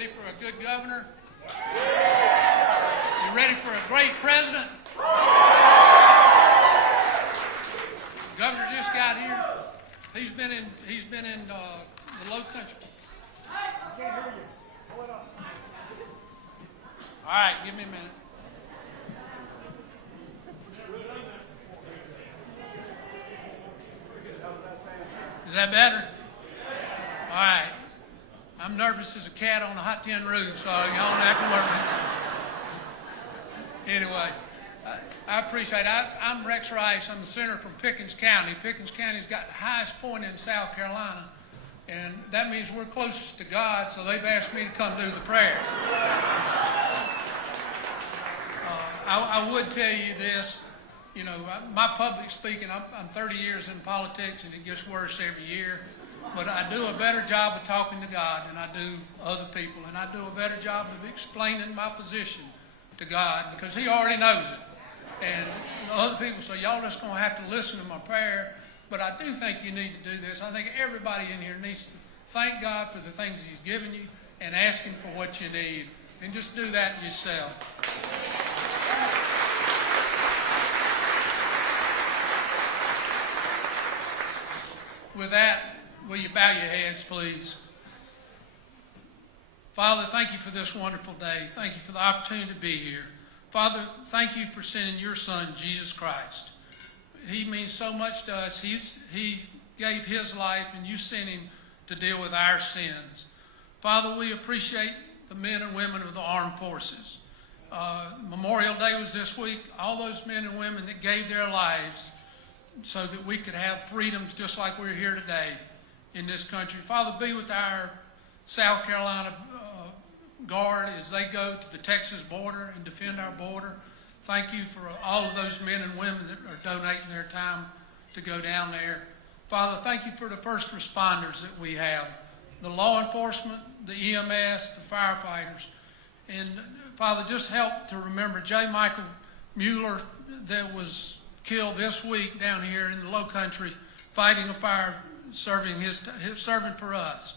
ready for a good governor? You ready for a great president? The governor just got here. He's been in the low country. I can't hear you. Hold on. All right, give me a minute. Is that better? All right. I'm nervous as a cat on a hot tin roof, so y'all don't have to worry. Anyway, I appreciate it. I'm Rex Rice. I'm the senator from Pickens County. Pickens County's got the highest point in South Carolina, and that means we're closest to God, so they've asked me to come do the prayer. I would tell you this. You know, my public speaking, I'm 30 years in politics, and it gets worse every year. But I do a better job of talking to God than I do other people, and I do a better job of explaining my position to God because He already knows it. And other people say, y'all just going to have to listen to my prayer. But I do think you need to do this. I think everybody in here needs to thank God for the things He's given you and ask Him for what you need. And just do that yourself. With that, will you bow your heads, please? Father, thank you for this wonderful day. Thank you for the opportunity to be here. Father, thank you for sending your Son, Jesus Christ. He means so much to us. He gave His life, and you sent Him to deal with our sins. Father, we appreciate the men and women of the armed forces. Memorial Day was this week. All those men and women that gave their lives so that we could have freedoms just like we're here today in this country. Father, be with our South Carolina Guard as they go to the Texas border and defend our border. Thank you for all of those men and women that are donating their time to go down there. Father, thank you for the first responders that we have, the law enforcement, the EMS, the firefighters. And Father, just help to remember J. Michael Mueller that was killed this week down here in the low country fighting a fire, serving for us.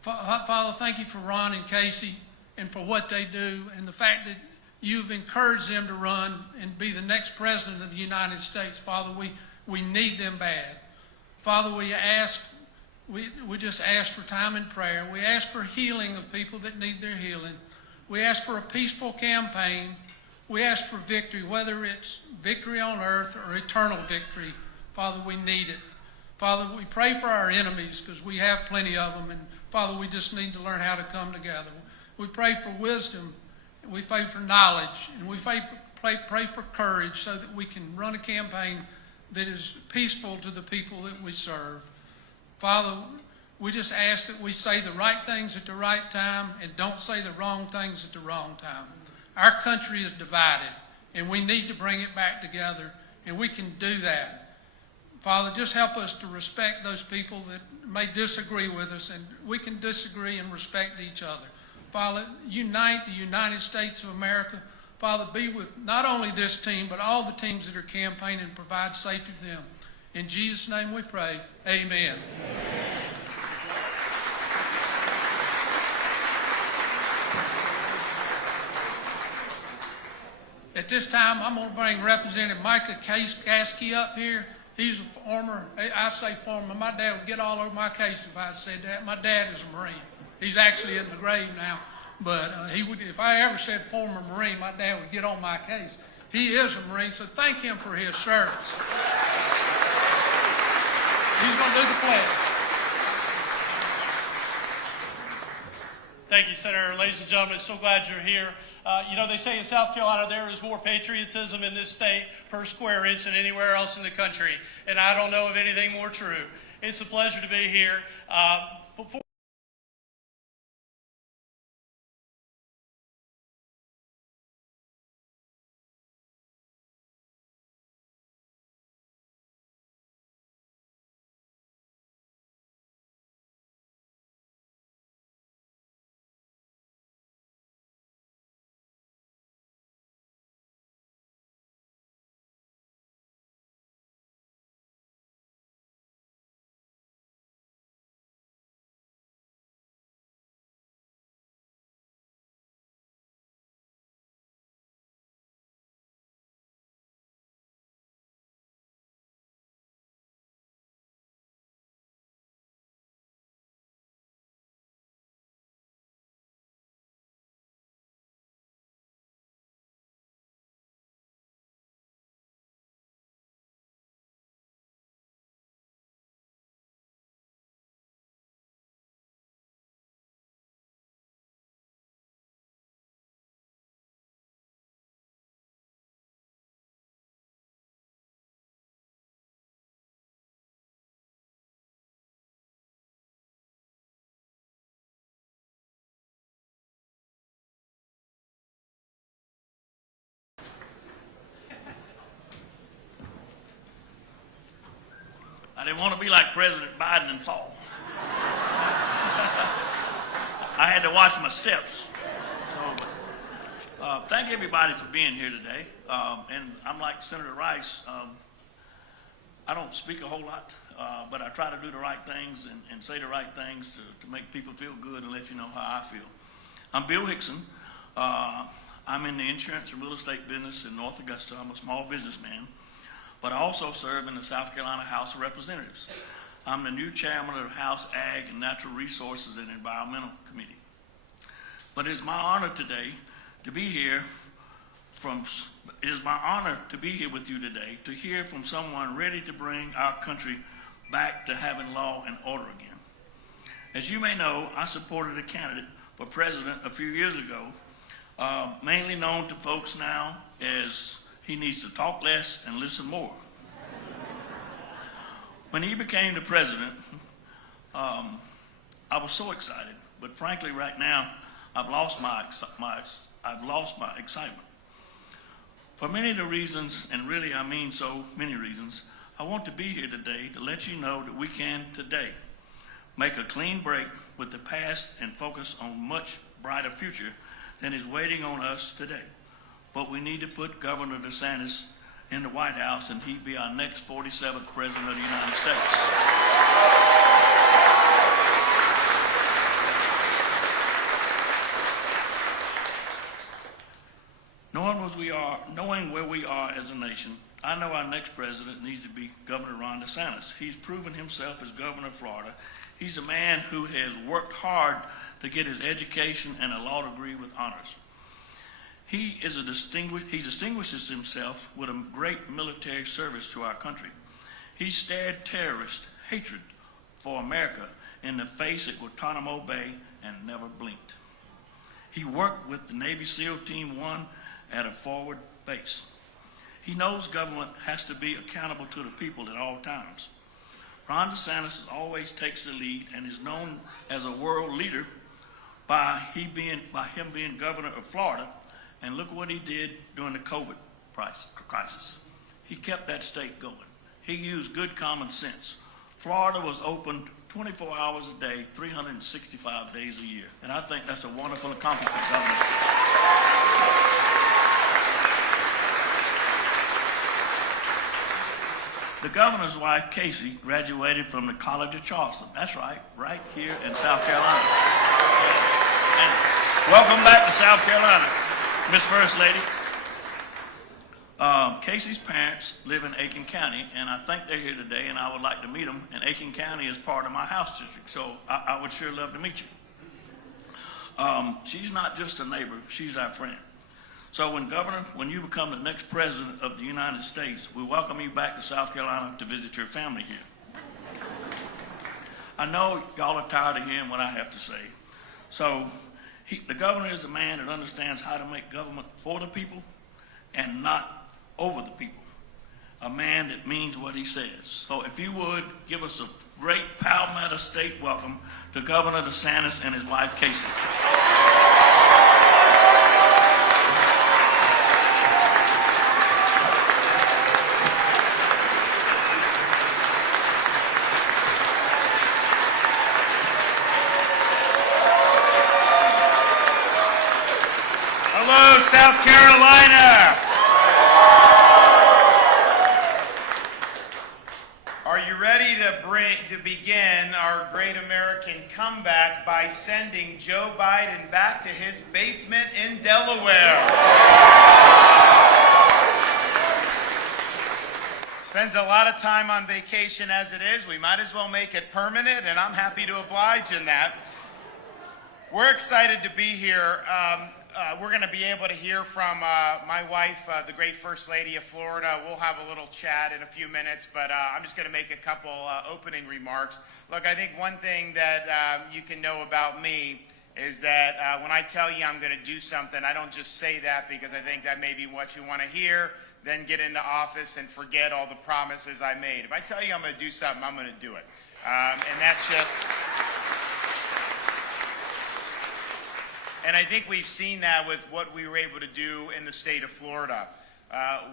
Father, thank you for Ron and Casey and for what they do and the fact that you've encouraged them to run and be the next president of the United States. Father, we need them bad. Father, we just ask for time in prayer. We ask for healing of people that need their healing. We ask for a peaceful campaign. We ask for victory, whether it's victory on earth or eternal victory. Father, we need it. Father, we pray for our enemies because we have plenty of them. And Father, we just need to learn how to come together. We pray for wisdom. We pray for knowledge. And we pray for courage so that we can run a campaign that is peaceful to the people that we serve. Father, we just ask that we say the right things at the right time and don't say the wrong things at the wrong time. Our country is divided, and we need to bring it back together, and we can do that. Father, just help us to respect those people that may disagree with us, and we can disagree and respect each other. Father, unite the United States of America. Father, be with not only this team, but all the teams that are campaigning and provide safety for them. In Jesus' name we pray. Amen. Amen. At this time, I'm going to bring Representative Micah Caskey up here. He's a former, I say former, my dad would get all over my case if I said that. My dad is a Marine. He's actually in the grave now, but he would, if I ever said former Marine, my dad would get on my case. He is a Marine, so thank him for his service. He's going to do the pledge. Thank you, Senator. Ladies and gentlemen, so glad you're here. You know, they say in South Carolina there is more patriotism in this state per square inch than anywhere else in the country, and I don't know of anything more true. It's a pleasure to be here. Before didn't want to be like President Biden and fall. I had to watch my steps. So, thank everybody for being here today. And I'm like Senator Rice. I don't speak a whole lot, but I try to do the right things and say the right things to make people feel good and let you know how I feel. I'm Bill Hickson. I'm in the insurance and real estate business in North Augusta. I'm a small businessman, but I also serve in the South Carolina House of Representatives. I'm the new chairman of the House Ag and Natural Resources and Environmental Committee. But it is my honor today to be here with you today to hear from someone ready to bring our country back to having law and order again. As you may know, I supported a candidate for president a few years ago, mainly known to folks now as he needs to talk less and listen more. When he became the president, I was so excited, but frankly right now, I've lost my excitement. For many of the reasons, and really I mean so many reasons, I want to be here today to let you know that we can today make a clean break with the past and focus on a much brighter future than is waiting on us today. But we need to put Governor DeSantis in the White House and he'd be our next 47th President of the United States. Knowing where we are as a nation, I know our next president needs to be Governor Ron DeSantis. He's proven himself as governor of Florida. He's a man who has worked hard to get his education and a law degree with honors. He distinguishes himself with a great military service to our country. He stared terrorist hatred for America in the face at Guantanamo Bay and never blinked. He worked with the Navy SEAL Team 1 at a forward base. He knows government has to be accountable to the people at all times. Ron DeSantis always takes the lead and is known as a world leader by him being governor of Florida, and look what he did during the COVID crisis. He kept that state going. He used good common sense. Florida was open 24 hours a day, 365 days a year, and I think that's a wonderful accomplishment, Governor. The governor's wife, Casey, graduated from the College of Charleston. That's right here in South Carolina. And welcome back to South Carolina, Miss First Lady. Casey's parents live in Aiken County, and I think they're here today, and I would like to meet them. And Aiken County is part of my house district, so I would sure love to meet you. She's not just a neighbor, she's our friend. So when you become the next president of the United States, we welcome you back to South Carolina to visit your family here. I know y'all are tired of hearing what I have to say. So the governor is the man that understands how to make government for the people and not over the people. A man that means what he says. So if you would, give us a great Palmetto State welcome to Governor DeSantis and his wife, Casey. South Carolina. Are you ready to begin our great American comeback by sending Joe Biden back to his basement in Delaware? Spends a lot of time on vacation as it is. We might as well make it permanent, and I'm happy to oblige in that. We're excited to be here. We're going to be able to hear from my wife, the great First Lady of Florida. We'll have a little chat in a few minutes, but I'm just going to make a couple opening remarks. Look, I think one thing that you can know about me is that when I tell you I'm going to do something, I don't just say that because I think that may be what you want to hear, then get into office and forget all the promises I made. If I tell you I'm going to do something, I'm going to do it. And that's just... And I think we've seen that with what we were able to do in the state of Florida.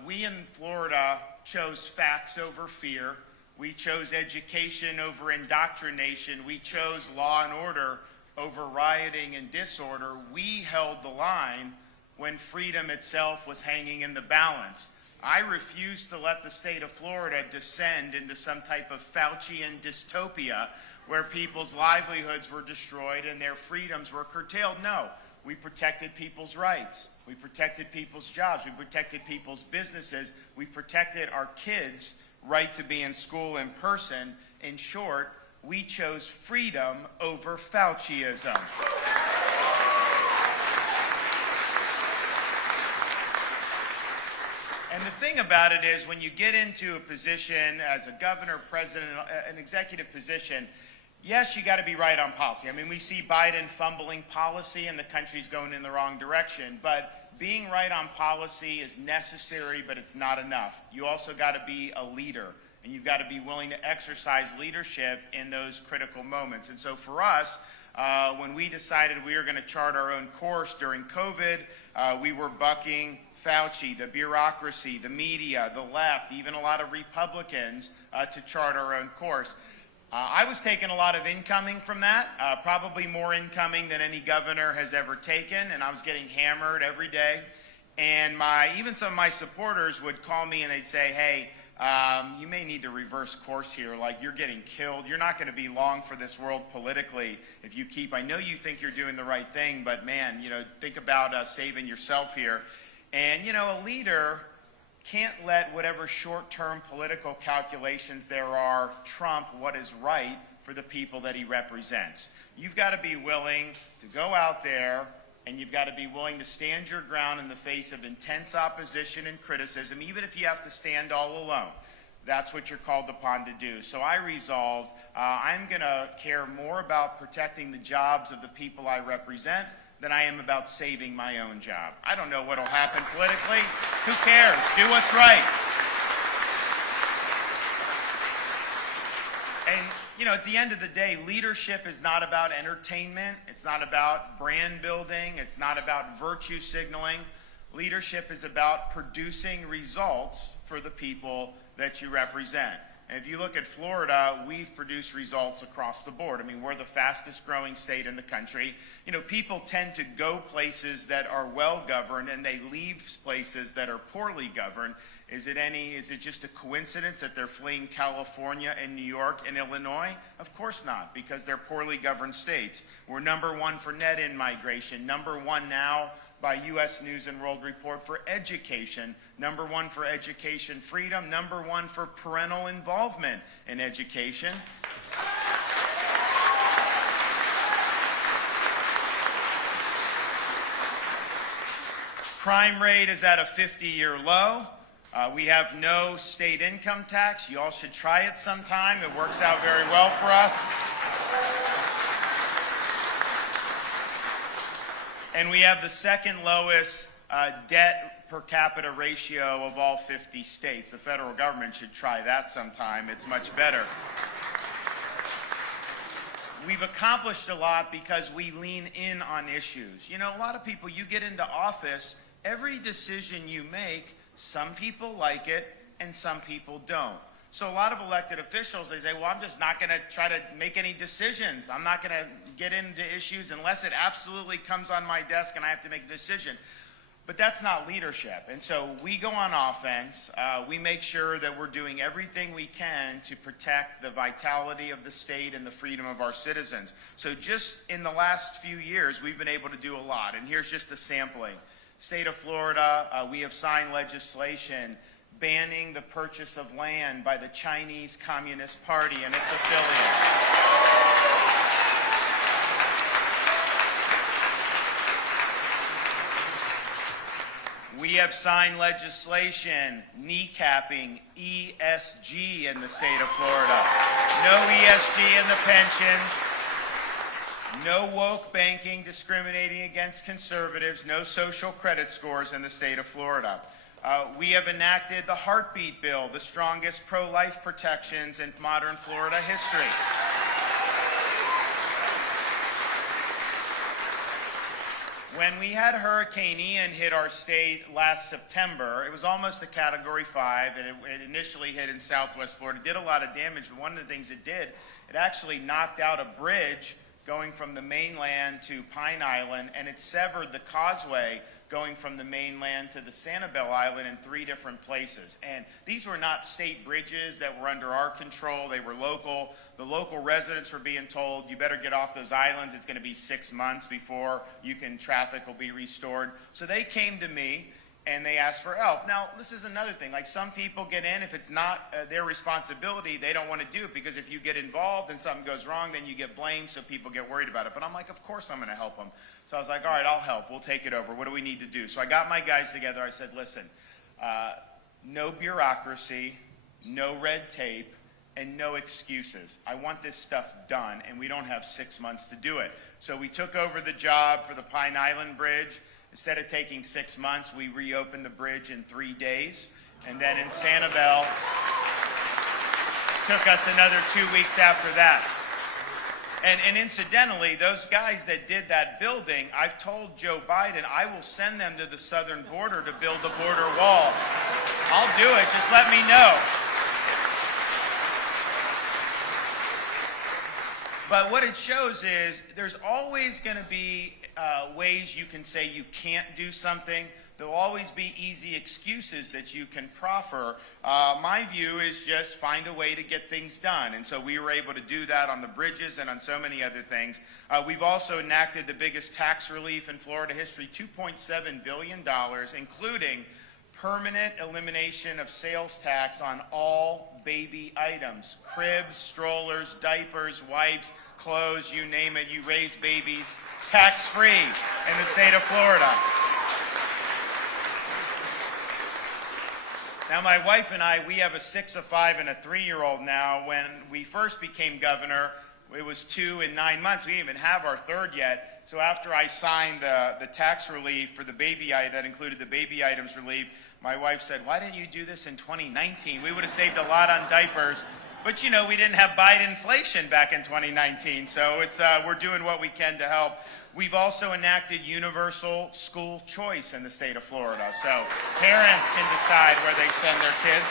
We in Florida chose facts over fear. We chose education over indoctrination. We chose law and order over rioting and disorder. We held the line when freedom itself was hanging in the balance. I refuse to let the state of Florida descend into some type of Faucian dystopia where people's livelihoods were destroyed and their freedoms were curtailed. No, we protected people's rights. We protected people's jobs. We protected people's businesses. We protected our kids' right to be in school in person. In short, we chose freedom over Fauciism. And the thing about it is, when you get into a position as a governor, president, an executive position, yes, you got to be right on policy. I mean, we see Biden fumbling policy and the country's going in the wrong direction. But being right on policy is necessary, but it's not enough. You also got to be a leader, and you've got to be willing to exercise leadership in those critical moments. And so for us, when we decided we were going to chart our own course during COVID, we were bucking Fauci, the bureaucracy, the media, the left, even a lot of Republicans to chart our own course. I was taking a lot of incoming from that, probably more incoming than any governor has ever taken, and I was getting hammered every day. And even some of my supporters would call me and they'd say, hey, you may need to reverse course here. Like, you're getting killed. You're not going to be long for this world politically if you keep, I know you think you're doing the right thing, but man, think about saving yourself here. And, a leader can't let whatever short-term political calculations there are trump what is right for the people that he represents. You've got to be willing to go out there, and you've got to be willing to stand your ground in the face of intense opposition and criticism, even if you have to stand all alone. That's what you're called upon to do. So I resolved I'm going to care more about protecting the jobs of the people I represent than I am about saving my own job. I don't know what will happen politically. Who cares? Do what's right. And, at the end of the day, leadership is not about entertainment. It's not about brand building. It's not about virtue signaling. Leadership is about producing results for the people that you represent. And if you look at Florida, we've produced results across the board. I mean, we're the fastest growing state in the country. People tend to go places that are well governed and they leave places that are poorly governed. Is it just a coincidence that they're fleeing California and New York and Illinois? Of course not, because they're poorly governed states. We're #1 for net in-migration, #1 now by U.S. News and World Report for education, #1 for education freedom, #1 for parental involvement in education. Crime rate is at a 50-year low. We have no state income tax. You all should try it sometime. It works out very well for us. And we have the second lowest debt per capita ratio of all 50 states. The federal government should try that sometime. It's much better. We've accomplished a lot because we lean in on issues. A lot of people, you get into office, every decision you make, some people like it and some people don't. So a lot of elected officials, they say, well, I'm just not going to try to make any decisions. I'm not going to get into issues unless it absolutely comes on my desk and I have to make a decision. But that's not leadership. And so we go on offense. We make sure that we're doing everything we can to protect the vitality of the state and the freedom of our citizens. So just in the last few years, we've been able to do a lot. And here's just a sampling. State of Florida, we have signed legislation banning the purchase of land by the Chinese Communist Party and its affiliates. We have signed legislation kneecapping ESG in the state of Florida. No ESG in the pensions. No woke banking discriminating against conservatives. No social credit scores in the state of Florida. We have enacted the heartbeat bill, the strongest pro-life protections in modern Florida history. When we had Hurricane Ian hit our state last September, it was almost a Category 5, and it initially hit in Southwest Florida. It did a lot of damage, but one of the things it did, it actually knocked out a bridge going from the mainland to Pine Island, and it severed the causeway going from the mainland to the Sanibel Island in 3 different places. And these were not state bridges that were under our control. They were local. The local residents were being told, you better get off those islands. It's going to be 6 months before traffic will be restored. So they came to me and they asked for help. Now, this is another thing. Like, some people get in, if it's not their responsibility, they don't want to do it, because if you get involved and something goes wrong, then you get blamed, so people get worried about it. But I'm like, of course I'm going to help them. So I was like, all right, I'll help. We'll take it over. What do we need to do? So I got my guys together. I said, listen, no bureaucracy, no red tape, and no excuses. I want this stuff done, and we don't have 6 months to do it. So we took over the job for the Pine Island Bridge. Instead of taking 6 months, we reopened the bridge in 3 days. And then in Sanibel, took us another 2 weeks after that. And incidentally, those guys that did that building, I've told Joe Biden, I will send them to the southern border to build the border wall. I'll do it, just let me know. But what it shows is there's always going to be ways you can say you can't do something. There'll always be easy excuses that you can proffer. My view is just find a way to get things done. And so we were able to do that on the bridges and on so many other things. We've also enacted the biggest tax relief in Florida history, $2.7 billion, including permanent elimination of sales tax on all baby items: cribs, strollers, diapers, wipes, clothes, you name it. You raise babies tax-free in the state of Florida. Now, my wife and I, we have a 6, a 5, and a 3-year-old now. When we first became governor, it was 2 and 9 months. We didn't even have our 3rd yet. So after I signed the tax relief for the baby item, that included the baby items relief, my wife said, why didn't you do this in 2019? We would have saved a lot on diapers. But, you know, we didn't have Biden inflation back in 2019. So we're doing what we can to help. We've also enacted universal school choice in the state of Florida. So parents can decide where they send their kids.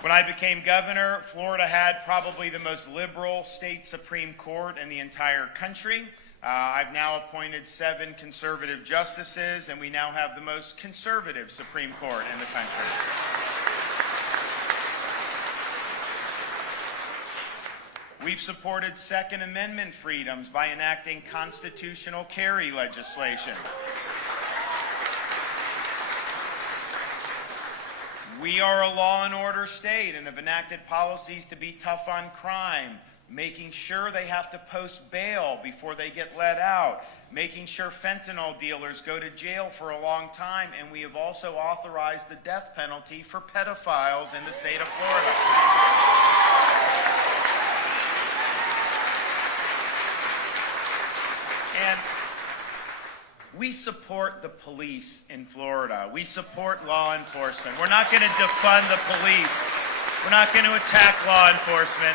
When I became governor, Florida had probably the most liberal state Supreme Court in the entire country. I've now appointed 7 conservative justices, and we now have the most conservative Supreme Court in the country. We've supported Second Amendment freedoms by enacting constitutional carry legislation. We are a law and order state and have enacted policies to be tough on crime, making sure they have to post bail before they get let out, making sure fentanyl dealers go to jail for a long time, and we have also authorized the death penalty for pedophiles in the state of Florida. And we support the police in Florida. We support law enforcement. We're not going to defund the police. We're not going to attack law enforcement.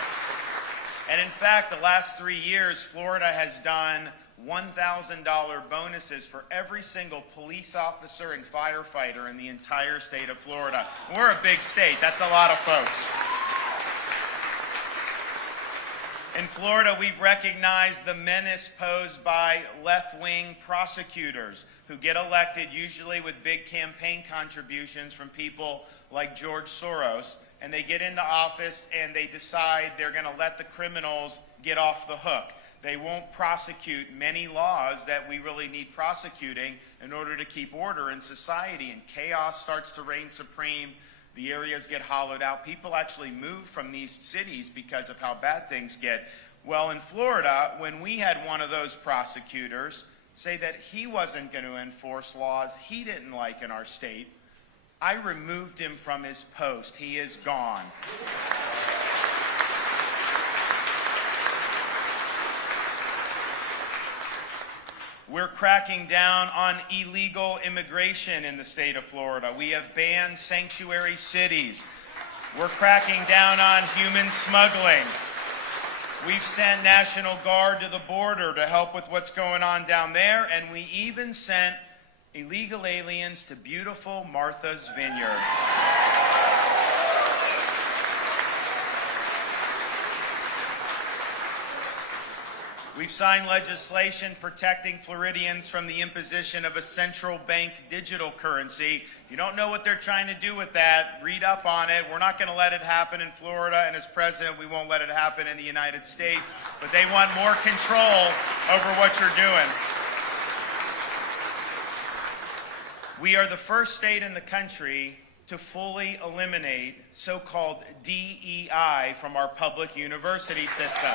And in fact, the last 3 years, Florida has done $1,000 bonuses for every single police officer and firefighter in the entire state of Florida. We're a big state. That's a lot of folks. In Florida, we've recognized the menace posed by left-wing prosecutors who get elected usually with big campaign contributions from people like George Soros, and they get into office and they decide they're going to let the criminals get off the hook. They won't prosecute many laws that we really need prosecuting in order to keep order in society, and chaos starts to reign supreme. The areas get hollowed out. People actually move from these cities because of how bad things get. Well, in Florida, when we had one of those prosecutors say that he wasn't going to enforce laws he didn't like in our state, I removed him from his post. He is gone. We're cracking down on illegal immigration in the state of Florida. We have banned sanctuary cities. We're cracking down on human smuggling. We've sent National Guard to the border to help with what's going on down there, and we even sent illegal aliens to beautiful Martha's Vineyard. We've signed legislation protecting Floridians from the imposition of a central bank digital currency. If you don't know what they're trying to do with that, read up on it. We're not going to let it happen in Florida, and as president, we won't let it happen in the United States. But they want more control over what you're doing. We are the first state in the country to fully eliminate so-called DEI from our public university system.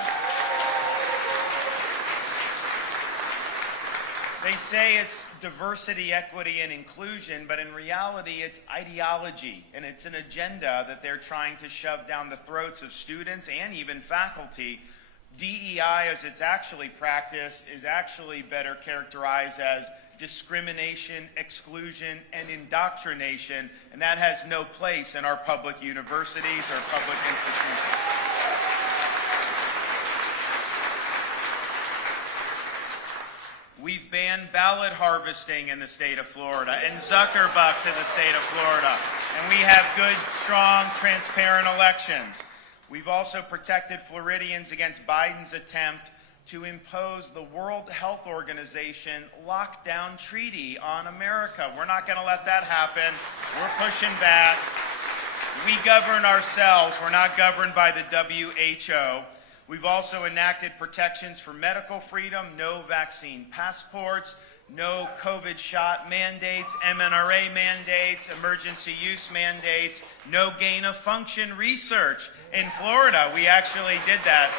They say it's diversity, equity, and inclusion, but in reality, it's ideology, and it's an agenda that they're trying to shove down the throats of students and even faculty. DEI, as it's actually practiced, is actually better characterized as discrimination, exclusion, and indoctrination, and that has no place in our public universities or public institutions. We've banned ballot harvesting in the state of Florida and Zuckerbucks in the state of Florida. And we have good, strong, transparent elections. We've also protected Floridians against Biden's attempt to impose the World Health Organization lockdown treaty on America. We're not going to let that happen. We're pushing back. We govern ourselves. We're not governed by the WHO. We've also enacted protections for medical freedom, no vaccine passports, no COVID shot mandates, MNRA mandates, emergency use mandates, no gain of function research. In Florida, we actually did that.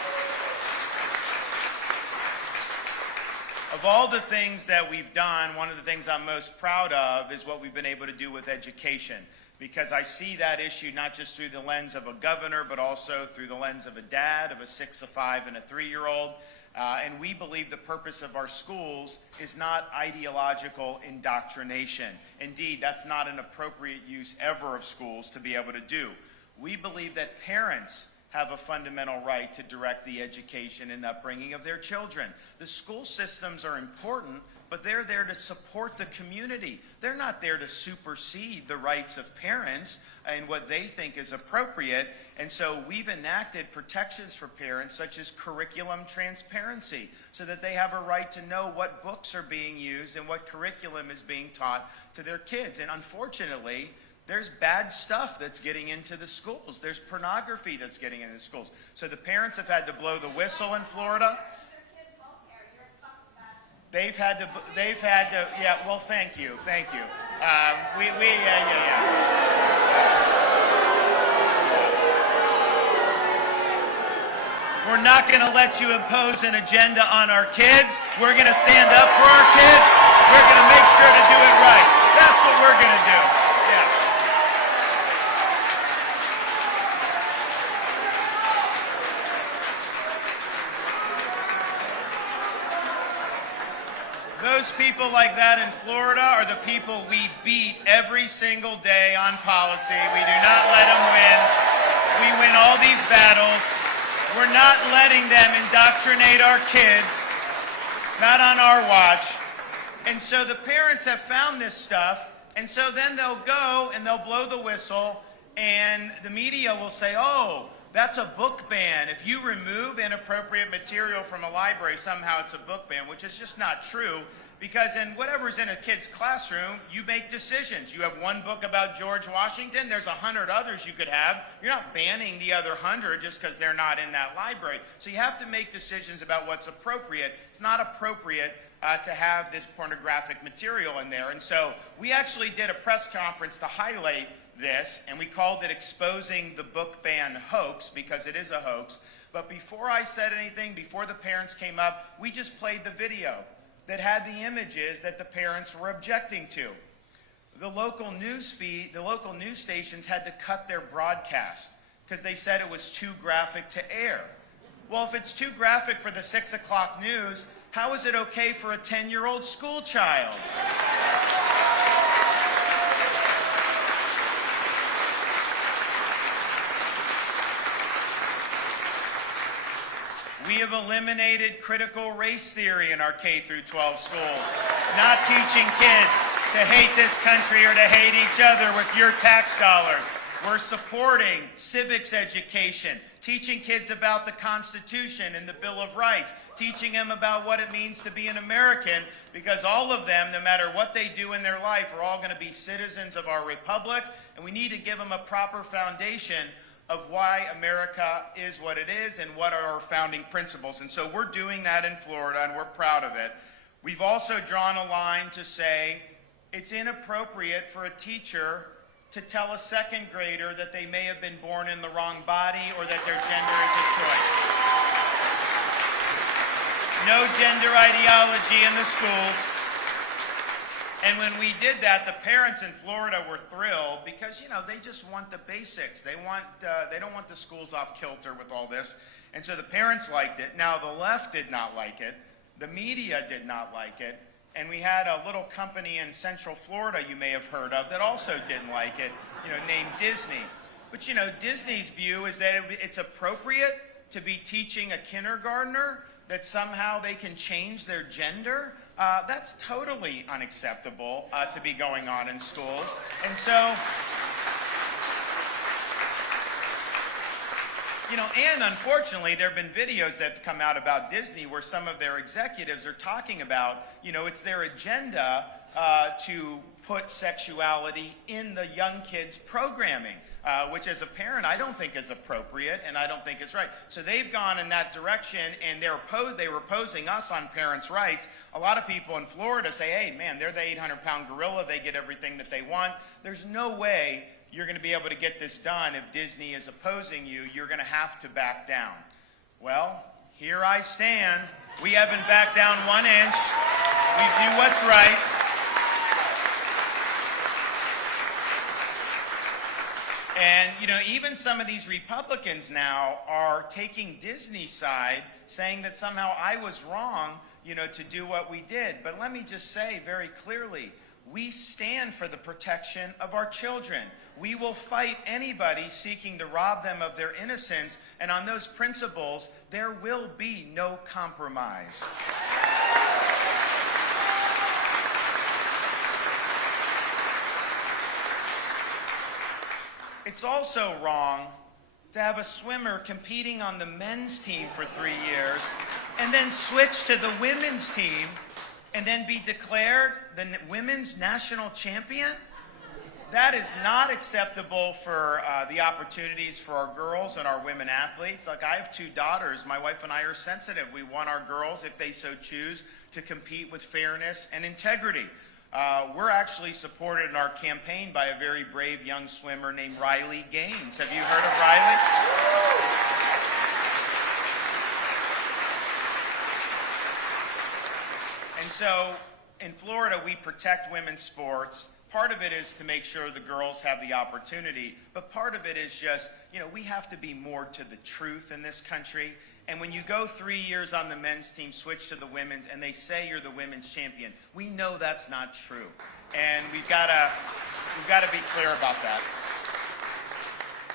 Of all the things that we've done, one of the things I'm most proud of is what we've been able to do with education. Because I see that issue not just through the lens of a governor, but also through the lens of a dad, of a 6, a 5, and a 3-year-old. And we believe the purpose of our schools is not ideological indoctrination. Indeed, that's not an appropriate use ever of schools to be able to do. We believe that parents have a fundamental right to direct the education and upbringing of their children. The school systems are important, but they're there to support the community. They're not there to supersede the rights of parents and what they think is appropriate. And so we've enacted protections for parents, such as curriculum transparency, so that they have a right to know what books are being used and what curriculum is being taught to their kids. And unfortunately, there's bad stuff that's getting into the schools. There's pornography that's getting into the schools. So the parents have had to blow the whistle in Florida. They've had to, yeah, well, thank you. We're not going to let you impose an agenda on our kids. We're going to stand up for our kids. We're going to make sure to do it right. That's what we're going to do. Yeah. Those people like that in Florida are the people we beat every single day on policy. We do not let them win. We win all these battles. We're not letting them indoctrinate our kids, not on our watch. And so the parents have found this stuff, and so then they'll go and they'll blow the whistle, and the media will say, oh, that's a book ban. If you remove inappropriate material from a library, somehow it's a book ban, which is just not true. Because in whatever's in a kid's classroom, you make decisions. You have one book about George Washington, there's 100 others you could have. You're not banning the other 100 just because they're not in that library. So you have to make decisions about what's appropriate. It's not appropriate to have this pornographic material in there. And so we actually did a press conference to highlight this, and we called it Exposing the Book Ban Hoax, because it is a hoax. But before I said anything, before the parents came up, we just played the video that had the images that the parents were objecting to. The local news stations had to cut their broadcast because they said it was too graphic to air. Well, if it's too graphic for the 6 o'clock news, how is it okay for a 10-year-old school child? We have eliminated critical race theory in our K through 12 schools, not teaching kids to hate this country or to hate each other with your tax dollars. We're supporting civics education, teaching kids about the Constitution and the Bill of Rights, teaching them about what it means to be an American, because all of them, no matter what they do in their life, are all going to be citizens of our republic, and we need to give them a proper foundation of why America is what it is and what are our founding principles. And so we're doing that in Florida, and we're proud of it. We've also drawn a line to say it's inappropriate for a teacher to tell a second grader that they may have been born in the wrong body or that their gender is a choice. No gender ideology in the schools. And when we did that, the parents in Florida were thrilled because, you know, they just want the basics. They don't want the schools off kilter with all this. And so the parents liked it. Now, the left did not like it. The media did not like it. And we had a little company in Central Florida you may have heard of that also didn't like it, you know, named Disney. But, you know, Disney's view is that it's appropriate to be teaching a kindergartner that somehow they can change their gender. That's totally unacceptable to be going on in schools. And so, you know, and unfortunately, there have been videos that have come out about Disney where some of their executives are talking about, you know, it's their agenda to put sexuality in the young kids' programming, which as a parent, I don't think is appropriate and I don't think is right. So they've gone in that direction, and they were opposing us on parents' rights. A lot of people in Florida say, hey, man, they're the 800-pound gorilla. They get everything that they want. There's no way you're going to be able to get this done if Disney is opposing you. You're going to have to back down. Well, here I stand. We haven't backed down 1 inch. We do what's right. And, you know, even some of these Republicans now are taking Disney's side, saying that somehow I was wrong, you know, to do what we did. But let me just say very clearly, we stand for the protection of our children. We will fight anybody seeking to rob them of their innocence, and on those principles, there will be no compromise. It's also wrong to have a swimmer competing on the men's team for 3 years and then switch to the women's team and then be declared the women's national champion. That is not acceptable for the opportunities for our girls and our women athletes. Like, I have 2 daughters. My wife and I are sensitive. We want our girls, if they so choose, to compete with fairness and integrity. We're actually supported in our campaign by a very brave young swimmer named Riley Gaines. Have you heard of Riley? And so in Florida, we protect women's sports. Part of it is to make sure the girls have the opportunity, but part of it is just, you know, we have to be more to the truth in this country. And when you go 3 years on the men's team, switch to the women's, and they say you're the women's champion, we know that's not true. And we've got to be clear about that.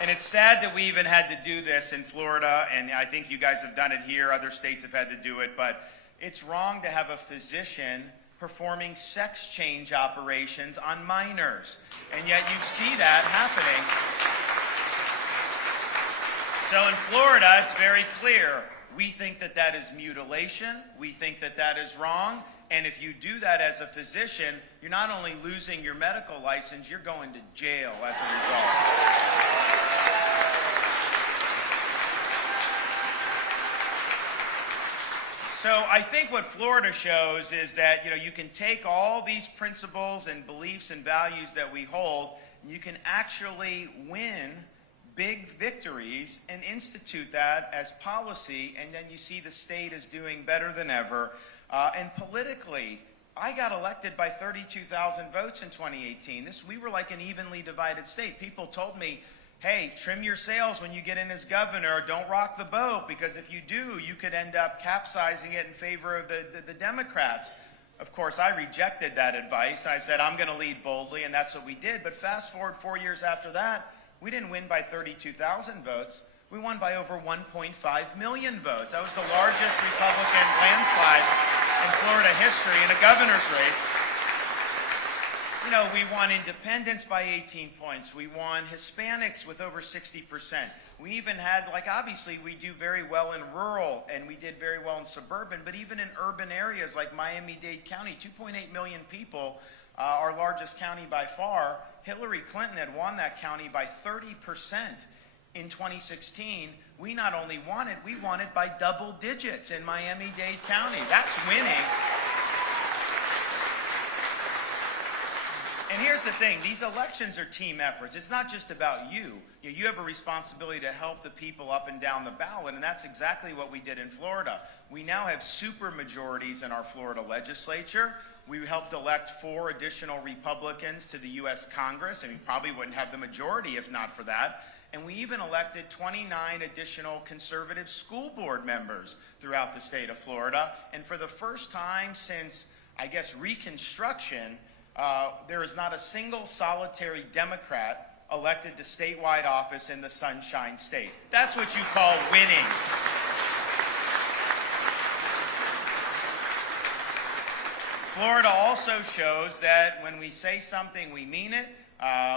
And it's sad that we even had to do this in Florida, and I think you guys have done it here. Other states have had to do it, but it's wrong to have a physician performing sex change operations on minors. And yet you see that happening. So in Florida, it's very clear. We think that that is mutilation. We think that that is wrong. And if you do that as a physician, you're not only losing your medical license, you're going to jail as a result. So I think what Florida shows is that, you know, you can take all these principles and beliefs and values that we hold, and you can actually win big victories and institute that as policy, and then you see the state is doing better than ever. And politically, I got elected by 32,000 votes in 2018. We were like an evenly divided state. People told me, hey, trim your sails when you get in as governor. Don't rock the boat, because if you do, you could end up capsizing it in favor of the Democrats. Of course, I rejected that advice. I said, I'm going to lead boldly, and that's what we did. But fast forward 4 years after that, we didn't win by 32,000 votes. We won by over 1.5 million votes. That was the largest Republican landslide in Florida history in a governor's race. You know, we won independents by 18 points. We won Hispanics with over 60%. We even had, like, obviously we do very well in rural and we did very well in suburban, but even in urban areas like Miami-Dade County, 2.8 million people, our largest county by far. Hillary Clinton had won that county by 30% in 2016. We not only won it, we won it by double digits in Miami-Dade County. That's winning. And here's the thing, these elections are team efforts. It's not just about you. You have a responsibility to help the people up and down the ballot, and that's exactly what we did in Florida. We now have super majorities in our Florida legislature. We helped elect 4 additional Republicans to the U.S. Congress, and we probably wouldn't have the majority if not for that. And we even elected 29 additional conservative school board members throughout the state of Florida. And for the first time since, I guess, Reconstruction, there is not a single solitary Democrat elected to statewide office in the Sunshine State. That's what you call winning. Florida also shows that when we say something, we mean it.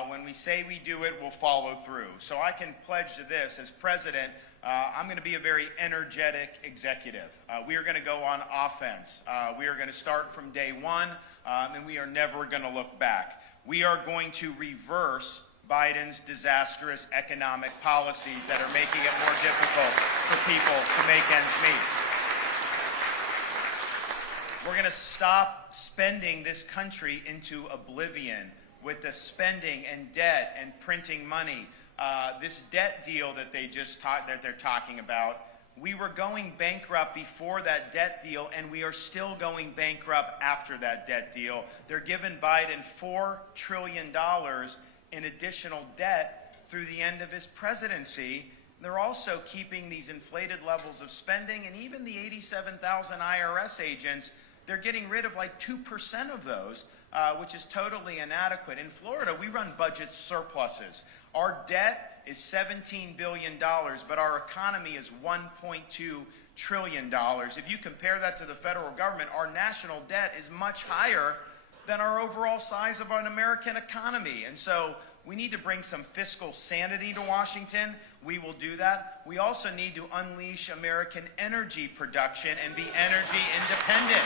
When we say we do it, we'll follow through. So I can pledge to this as president, I'm going to be a very energetic executive. We are going to go on offense. We are going to start from day one, and we are never going to look back. We are going to reverse Biden's disastrous economic policies that are making it more difficult for people to make ends meet. We're going to stop spending this country into oblivion with the spending and debt and printing money. This debt deal that they're talking about, we were going bankrupt before that debt deal, and we are still going bankrupt after that debt deal. They're giving Biden $4 trillion in additional debt through the end of his presidency. They're also keeping these inflated levels of spending, and even the 87,000 IRS agents, they're getting rid of like 2% of those, which is totally inadequate. In Florida, we run budget surpluses. Our debt is $17 billion, but our economy is $1.2 trillion. If you compare that to the federal government, our national debt is much higher than our overall size of an American economy. And so we need to bring some fiscal sanity to Washington. We will do that. We also need to unleash American energy production and be energy independent.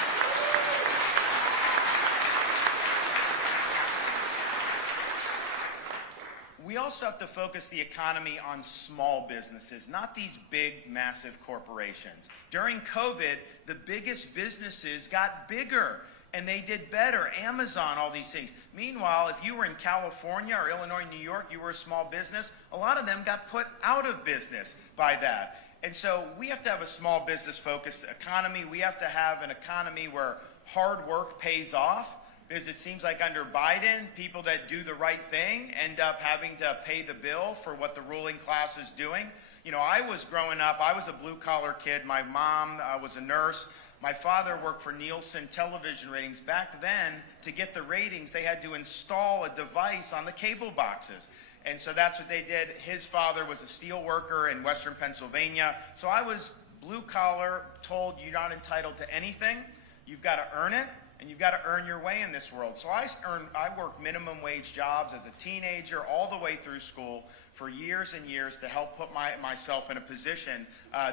We also have to focus the economy on small businesses, not these big, massive corporations. During COVID, the biggest businesses got bigger, and they did better. Amazon, all these things. Meanwhile, if you were in California or Illinois, New York, you were a small business, a lot of them got put out of business by that. And so we have to have a small business-focused economy. We have to have an economy where hard work pays off. Because it seems like under Biden, people that do the right thing end up having to pay the bill for what the ruling class is doing. You know, I was growing up, I was a blue-collar kid. My mom was a nurse. My father worked for Nielsen television ratings. Back then, to get the ratings, they had to install a device on the cable boxes. And so that's what they did. His father was a steel worker in Western Pennsylvania. So I was blue-collar, told you're not entitled to anything. You've got to earn it. And you've got to earn your way in this world. So I worked minimum wage jobs as a teenager all the way through school for years and years to help put myself in a position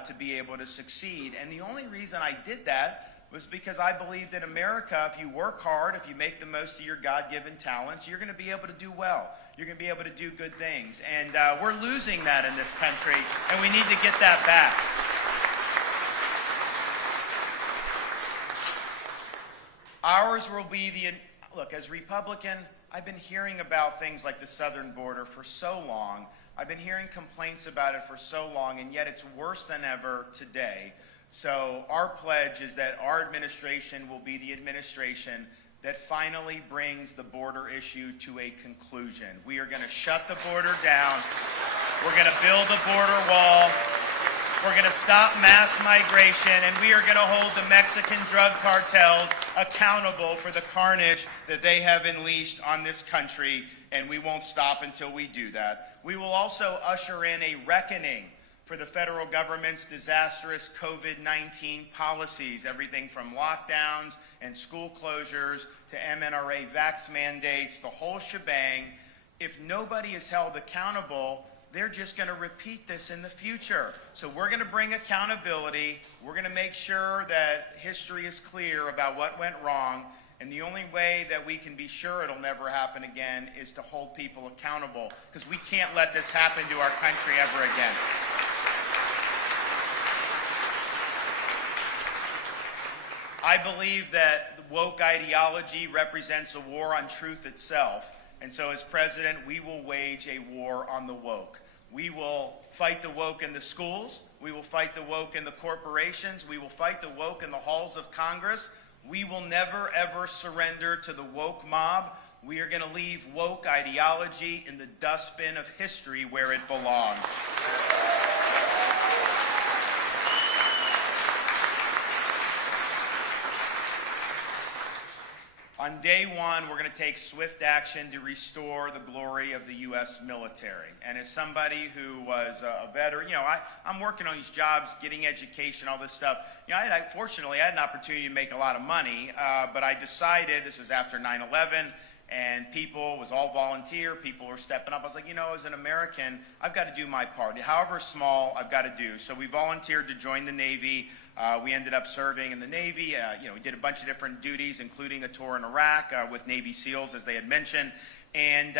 to be able to succeed. And the only reason I did that was because I believed in America, if you work hard, if you make the most of your God-given talents, you're going to be able to do well. You're going to be able to do good things. And we're losing that in this country, and we need to get that back. Ours will be look, as Republican, I've been hearing about things like the southern border for so long. I've been hearing complaints about it for so long, and yet it's worse than ever today. So our pledge is that our administration will be the administration that finally brings the border issue to a conclusion. We are going to shut the border down. We're going to build a border wall. We're going to stop mass migration, and we are going to hold the Mexican drug cartels accountable for the carnage that they have unleashed on this country, and we won't stop until we do that. We will also usher in a reckoning for the federal government's disastrous COVID-19 policies, everything from lockdowns and school closures to MNRA vax mandates, the whole shebang. If nobody is held accountable, they're just going to repeat this in the future. So we're going to bring accountability. We're going to make sure that history is clear about what went wrong. And the only way that we can be sure it'll never happen again is to hold people accountable, because we can't let this happen to our country ever again. I believe that woke ideology represents a war on truth itself. And so as president, we will wage a war on the woke. We will fight the woke in the schools. We will fight the woke in the corporations. We will fight the woke in the halls of Congress. We will never, ever surrender to the woke mob. We are going to leave woke ideology in the dustbin of history where it belongs. On day one, we're going to take swift action to restore the glory of the U.S. military. And as somebody who was a veteran, I'm working on these jobs, getting education, all this stuff. Fortunately, I had an opportunity to make a lot of money, but I decided, this was after 9/11, and people, was all volunteer, people were stepping up. I was like, as an American, I've got to do my part. However small, I've got to do. So we volunteered to join the Navy. We ended up serving in the Navy. We did a bunch of different duties, including a tour in Iraq with Navy SEALs, as they had mentioned. And,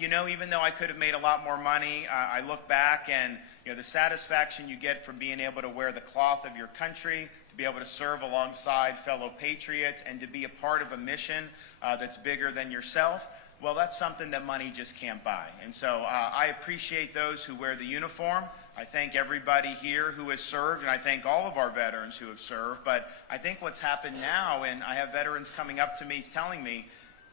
even though I could have made a lot more money, I look back and, the satisfaction you get from being able to wear the cloth of your country, to be able to serve alongside fellow patriots, and to be a part of a mission that's bigger than yourself, well, that's something that money just can't buy. And so I appreciate those who wear the uniform. I thank everybody here who has served, and I thank all of our veterans who have served. But I think what's happened now, and I have veterans coming up to me telling me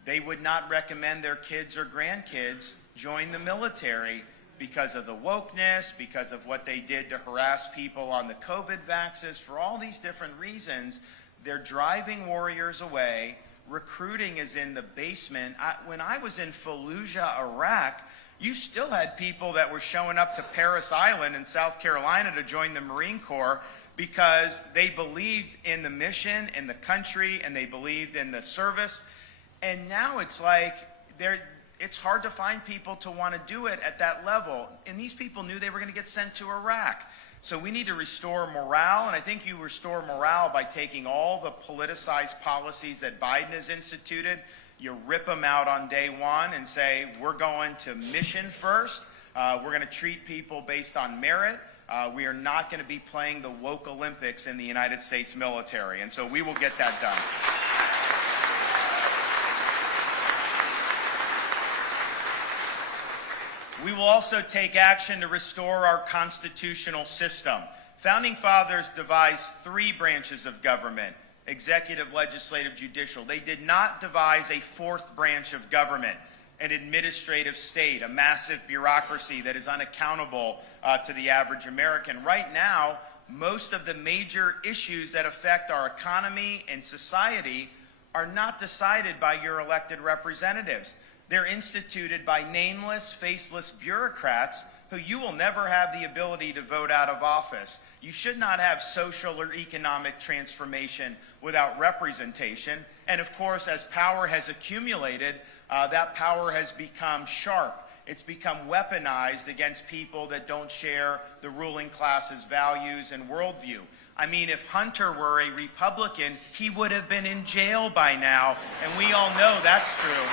they would not recommend their kids or grandkids join the military because of the wokeness, because of what they did to harass people on the COVID vaxes, for all these different reasons. They're driving warriors away. Recruiting is in the basement. When I was in Fallujah, Iraq, you still had people that were showing up to Parris Island in South Carolina to join the Marine Corps because they believed in the mission, in the country, and they believed in the service. And now it's like it's hard to find people to want to do it at that level. And these people knew they were going to get sent to Iraq. So we need to restore morale, and I think you restore morale by taking all the politicized policies that Biden has instituted. You rip them out on day one and say, we're going to mission first. We're going to treat people based on merit. We are not going to be playing the woke Olympics in the United States military. And so we will get that done. We will also take action to restore our constitutional system. Founding fathers devised 3 branches of government: executive, legislative, judicial. They did not devise a 4th branch of government, an administrative state, a massive bureaucracy that is unaccountable to the average American. Right now, most of the major issues that affect our economy and society are not decided by your elected representatives. They're instituted by nameless, faceless bureaucrats who you will never have the ability to vote out of office. You should not have social or economic transformation without representation. And of course, as power has accumulated, that power has become sharp. It's become weaponized against people that don't share the ruling class's values and worldview. I mean, if Hunter were a Republican, he would have been in jail by now, and we all know that's true.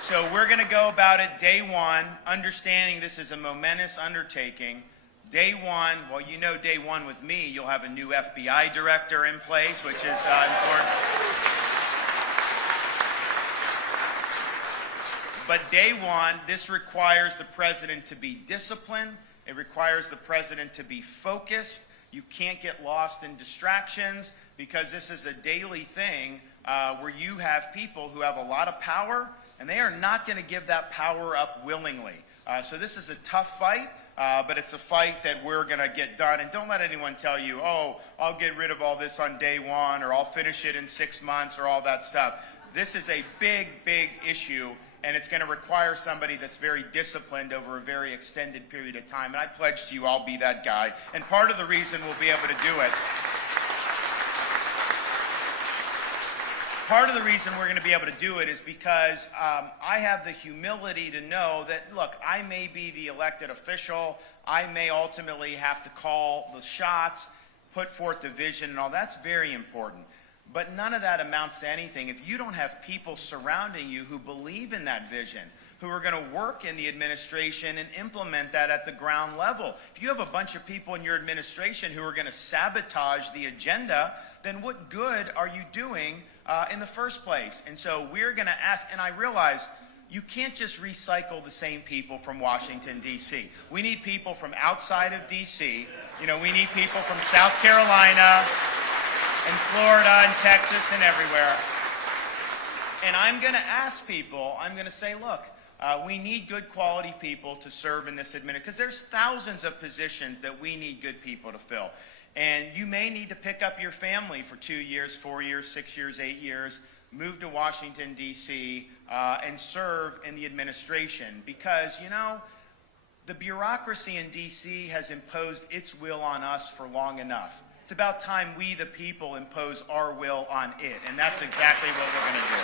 So we're going to go about it day one, understanding this is a momentous undertaking. Day one, well, day one with me, you'll have a new FBI director in place, which is important. But day one, this requires the president to be disciplined. It requires the president to be focused. You can't get lost in distractions, because this is a daily thing where you have people who have a lot of power, and they are not going to give that power up willingly. So this is a tough fight, but it's a fight that we're going to get done. And don't let anyone tell you, oh, I'll get rid of all this on day one, or I'll finish it in 6 months, or all that stuff. This is a big, big issue, and it's going to require somebody that's very disciplined over a very extended period of time. And I pledge to you I'll be that guy. And part of the reason we'll be able to do it, part of the reason we're going to be able to do it is because I have the humility to know that, look, I may be the elected official, I may ultimately have to call the shots, put forth the vision and all. That's very important. But none of that amounts to anything if you don't have people surrounding you who believe in that vision, who are going to work in the administration and implement that at the ground level. If you have a bunch of people in your administration who are going to sabotage the agenda, then what good are you doing in the first place? And so we're going to ask, and I realize you can't just recycle the same people from Washington, D.C. We need people from outside of D.C. You know, we need people from South Carolina and Florida and Texas and everywhere. And I'm going to ask people, I'm going to say, look, we need good quality people to serve in this administration, because there's thousands of positions that we need good people to fill. And you may need to pick up your family for 2 years, 4 years, 6 years, 8 years, move to Washington, D.C., and serve in the administration. Because, you know, the bureaucracy in D.C. has imposed its will on us for long enough. It's about time we, the people, impose our will on it. And that's exactly what we're going to do.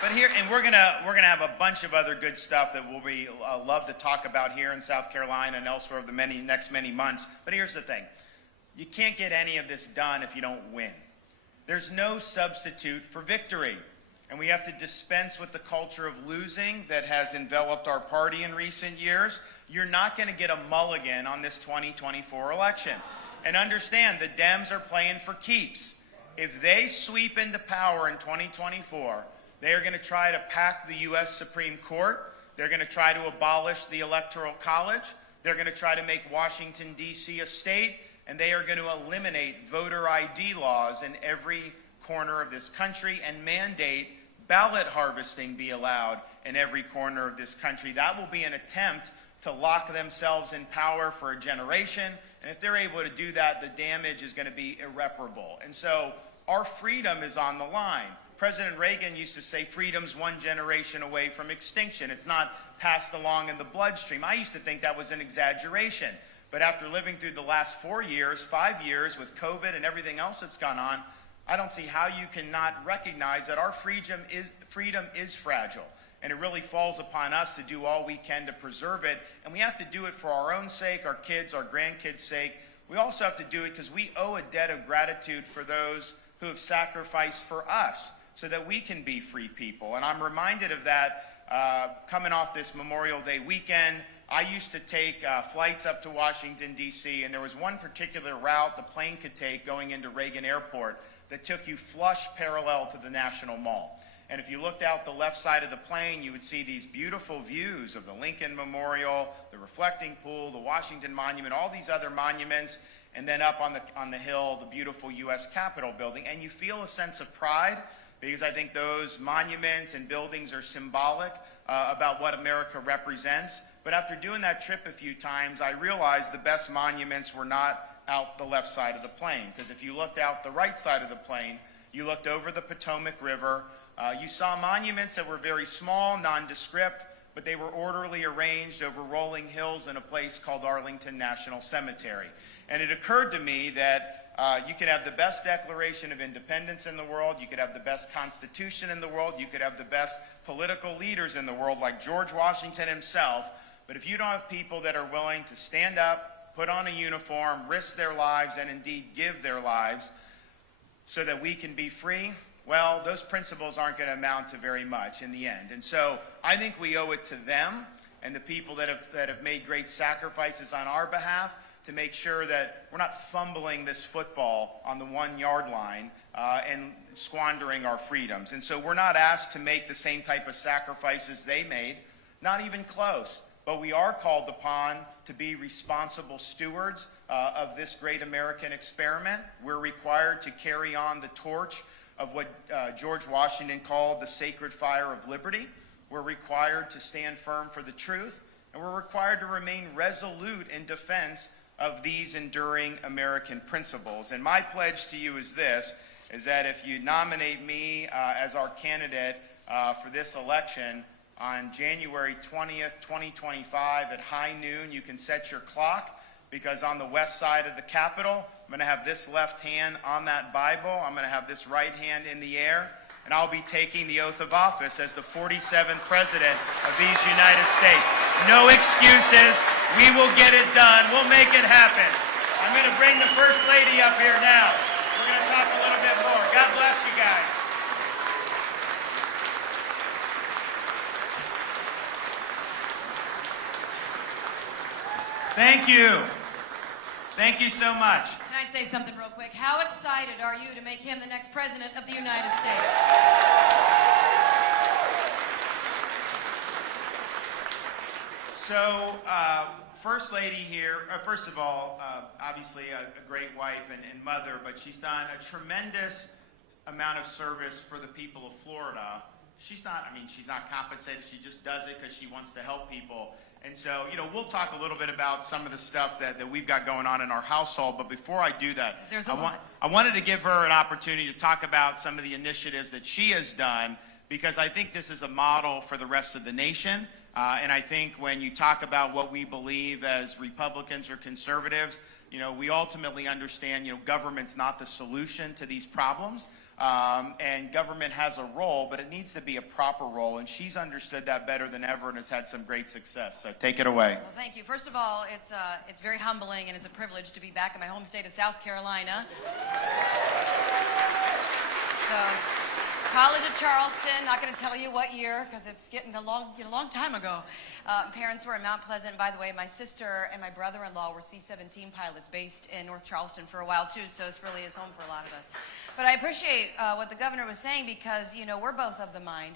But here, and we're gonna have a bunch of other good stuff that we'll be love to talk about here in South Carolina and elsewhere over the next many months. But here's the thing: you can't get any of this done if you don't win. There's no substitute for victory, and we have to dispense with the culture of losing that has enveloped our party in recent years. You're not going to get a mulligan on this 2024 election, and understand the Dems are playing for keeps. If they sweep into power in 2024. They are going to try to pack the U.S. Supreme Court. They're going to try to abolish the Electoral College. They're going to try to make Washington, D.C. a state. And they are going to eliminate voter ID laws in every corner of this country and mandate ballot harvesting be allowed in every corner of this country. That will be an attempt to lock themselves in power for a generation. And if they're able to do that, the damage is going to be irreparable. And so our freedom is on the line. President Reagan used to say freedom's one generation away from extinction. It's not passed along in the bloodstream. I used to think that was an exaggeration. But after living through the last 4 years, 5 years with COVID and everything else that's gone on, I don't see how you cannot recognize that our freedom is fragile. And it really falls upon us to do all we can to preserve it. And we have to do it for our own sake, our kids, our grandkids' sake. We also have to do it because we owe a debt of gratitude for those who have sacrificed for us, so that we can be free people. And I'm reminded of that coming off this Memorial Day weekend. I used to take flights up to Washington, D.C., and there was one particular route the plane could take going into Reagan Airport that took you flush parallel to the National Mall. And if you looked out the left side of the plane, you would see these beautiful views of the Lincoln Memorial, the reflecting pool, the Washington Monument, all these other monuments, and then up on the hill, the beautiful U.S. Capitol building. And you feel a sense of pride, because I think those monuments and buildings are symbolic about what America represents. But after doing that trip a few times, I realized the best monuments were not out the left side of the plane. Because if you looked out the right side of the plane, you looked over the Potomac River, you saw monuments that were very small, nondescript, but they were orderly arranged over rolling hills in a place called Arlington National Cemetery. And it occurred to me that you could have the best Declaration of Independence in the world, you could have the best Constitution in the world, you could have the best political leaders in the world like George Washington himself, but if you don't have people that are willing to stand up, put on a uniform, risk their lives, and indeed give their lives so that we can be free, well, those principles aren't going to amount to very much in the end. And so I think we owe it to them and the people that have made great sacrifices on our behalf to make sure that we're not fumbling this football on the 1 yard line and squandering our freedoms. And so we're not asked to make the same type of sacrifices they made, not even close. But we are called upon to be responsible stewards of this great American experiment. We're required to carry on the torch of what George Washington called the sacred fire of liberty. We're required to stand firm for the truth, and we're required to remain resolute in defense of these enduring American principles. And my pledge to you is this: is that if you nominate me as our candidate for this election on January 20th, 2025 at high noon, you can set your clock, because on the west side of the Capitol, I'm going to have this left hand on that Bible. I'm going to have this right hand in the air, and I'll be taking the oath of office as the 47th President of these United States. No excuses. We will get it done. We'll make it happen. I'm going to bring the First Lady up here now. We're going to talk a little bit more. God bless you guys. Thank you. Thank you so much. Can I say something real quick? How excited are you to make him the next President of the United States? So, First Lady here, first of all, obviously a great wife and mother, but she's done a tremendous amount of service for the people of Florida. She's not compensated, she just does it because she wants to help people. And so, we'll talk a little bit about some of the stuff that we've got going on in our household, but before I do that, I wanted to give her an opportunity to talk about some of the initiatives that she has done, because I think this is a model for the rest of the nation. And I think when you talk about what we believe as Republicans or conservatives, we ultimately understand, government's not the solution to these problems. And government has a role, but it needs to be a proper role. And she's understood that better than ever and has had some great success. So take it away. Well, thank you. First of all, it's very humbling and it's a privilege to be back in my home state of South Carolina. So, College of Charleston, not going to tell you what year because it's getting a long time ago. Parents were in Mount Pleasant. By the way, my sister and my brother-in-law were C-17 pilots based in North Charleston for a while too, so it really is home for a lot of us. But I appreciate what the governor was saying, because, we're both of the mind,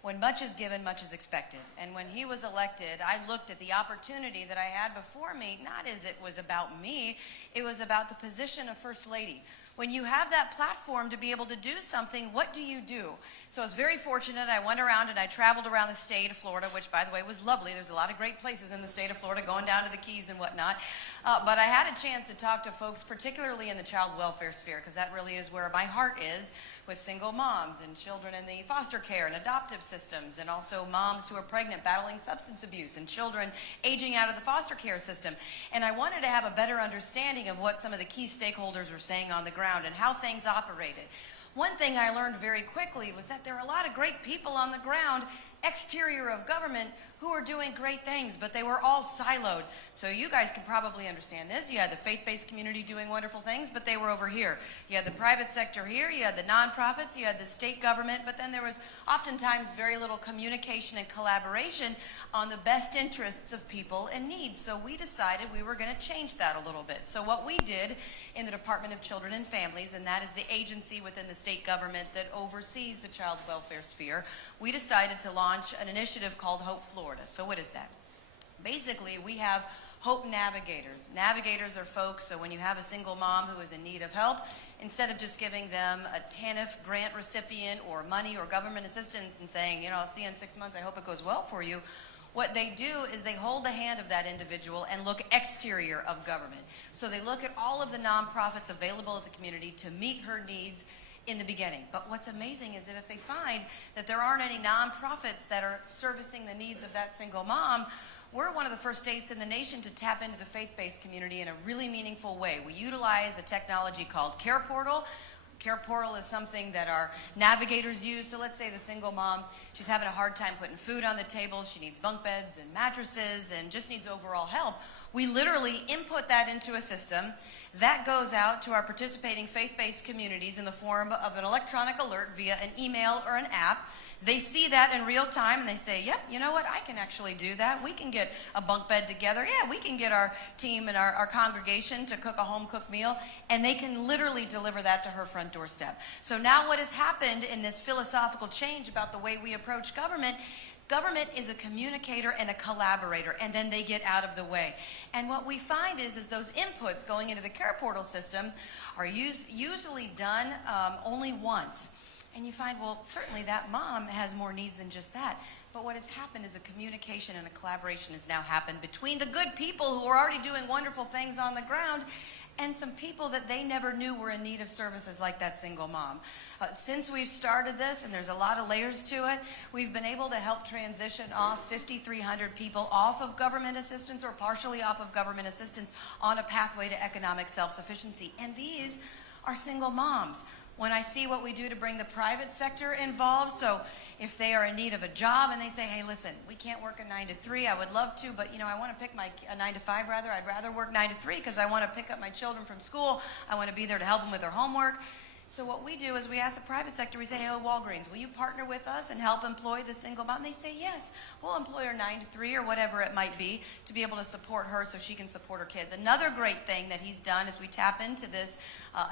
when much is given, much is expected. And when he was elected, I looked at the opportunity that I had before me, not as it was about me, it was about the position of First Lady. When you have that platform to be able to do something, what do you do? So I was very fortunate. I went around and I traveled around the state of Florida, which, by the way, was lovely. There's a lot of great places in the state of Florida, going down to the Keys and whatnot. But I had a chance to talk to folks, particularly in the child welfare sphere, because that really is where my heart is, with single moms and children in the foster care and adoptive systems, and also moms who are pregnant battling substance abuse, and children aging out of the foster care system. And I wanted to have a better understanding of what some of the key stakeholders were saying on the ground and how things operated. One thing I learned very quickly was that there are a lot of great people on the ground, exterior of government, who are doing great things, but they were all siloed. So you guys can probably understand this. You had the faith-based community doing wonderful things, but they were over here. You had the private sector here, you had the nonprofits, you had the state government, but then there was oftentimes very little communication and collaboration on the best interests of people in need. So we decided we were going to change that a little bit. So what we did in the Department of Children and Families, and that is the agency within the state government that oversees the child welfare sphere, we decided to launch an initiative called Hope Florida. So what is that? Basically, we have Hope Navigators. Navigators are folks, so when you have a single mom who is in need of help, instead of just giving them a TANF grant recipient or money or government assistance and saying, I'll see you in 6 months, I hope it goes well for you, what they do is they hold the hand of that individual and look exterior of government. So they look at all of the nonprofits available at the community to meet her needs in the beginning. But what's amazing is that if they find that there aren't any nonprofits that are servicing the needs of that single mom, we're one of the first states in the nation to tap into the faith-based community in a really meaningful way. We utilize a technology called Care Portal. Care Portal is something that our navigators use. So let's say the single mom, she's having a hard time putting food on the table, she needs bunk beds and mattresses and just needs overall help. We literally input that into a system. That goes out to our participating faith-based communities in the form of an electronic alert via an email or an app. They see that in real time and they say, yep, you know what, I can actually do that. We can get a bunk bed together. Yeah, we can get our team and our congregation to cook a home-cooked meal, and they can literally deliver that to her front doorstep. So now what has happened in this philosophical change about the way we approach government, government is a communicator and a collaborator, and then they get out of the way. And what we find is those inputs going into the Care Portal system are usually done only once. And you find, well, certainly that mom has more needs than just that. But what has happened is a communication and a collaboration has now happened between the good people who are already doing wonderful things on the ground and some people that they never knew were in need of services like that single mom. Since we've started this, and there's a lot of layers to it, we've been able to help transition off 5,300 people off of government assistance or partially off of government assistance on a pathway to economic self-sufficiency. And these are single moms. When I see what we do to bring the private sector involved, so if they are in need of a job and they say, hey, listen, we can't work a 9 to 3, I would love to, but I want to pick a 9 to 5 rather. I'd rather work 9 to 3 because I want to pick up my children from school. I want to be there to help them with their homework. So what we do is we ask the private sector, we say, hey, Walgreens, will you partner with us and help employ the single mom? And they say, yes, we'll employ her 9 to 3 or whatever it might be to be able to support her so she can support her kids. Another great thing that he's done as we tap into this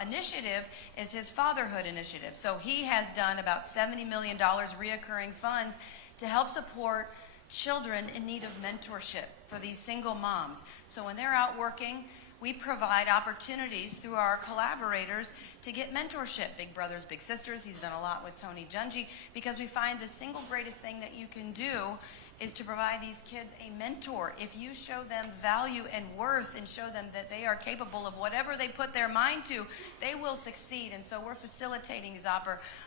initiative is his fatherhood initiative. So he has done about $70 million reoccurring funds to help support children in need of mentorship for these single moms. So when they're out working, we provide opportunities through our collaborators to get mentorship. Big Brothers, Big Sisters, he's done a lot with Tony Junji, because we find the single greatest thing that you can do is to provide these kids a mentor. If you show them value and worth and show them that they are capable of whatever they put their mind to, they will succeed. And so we're facilitating these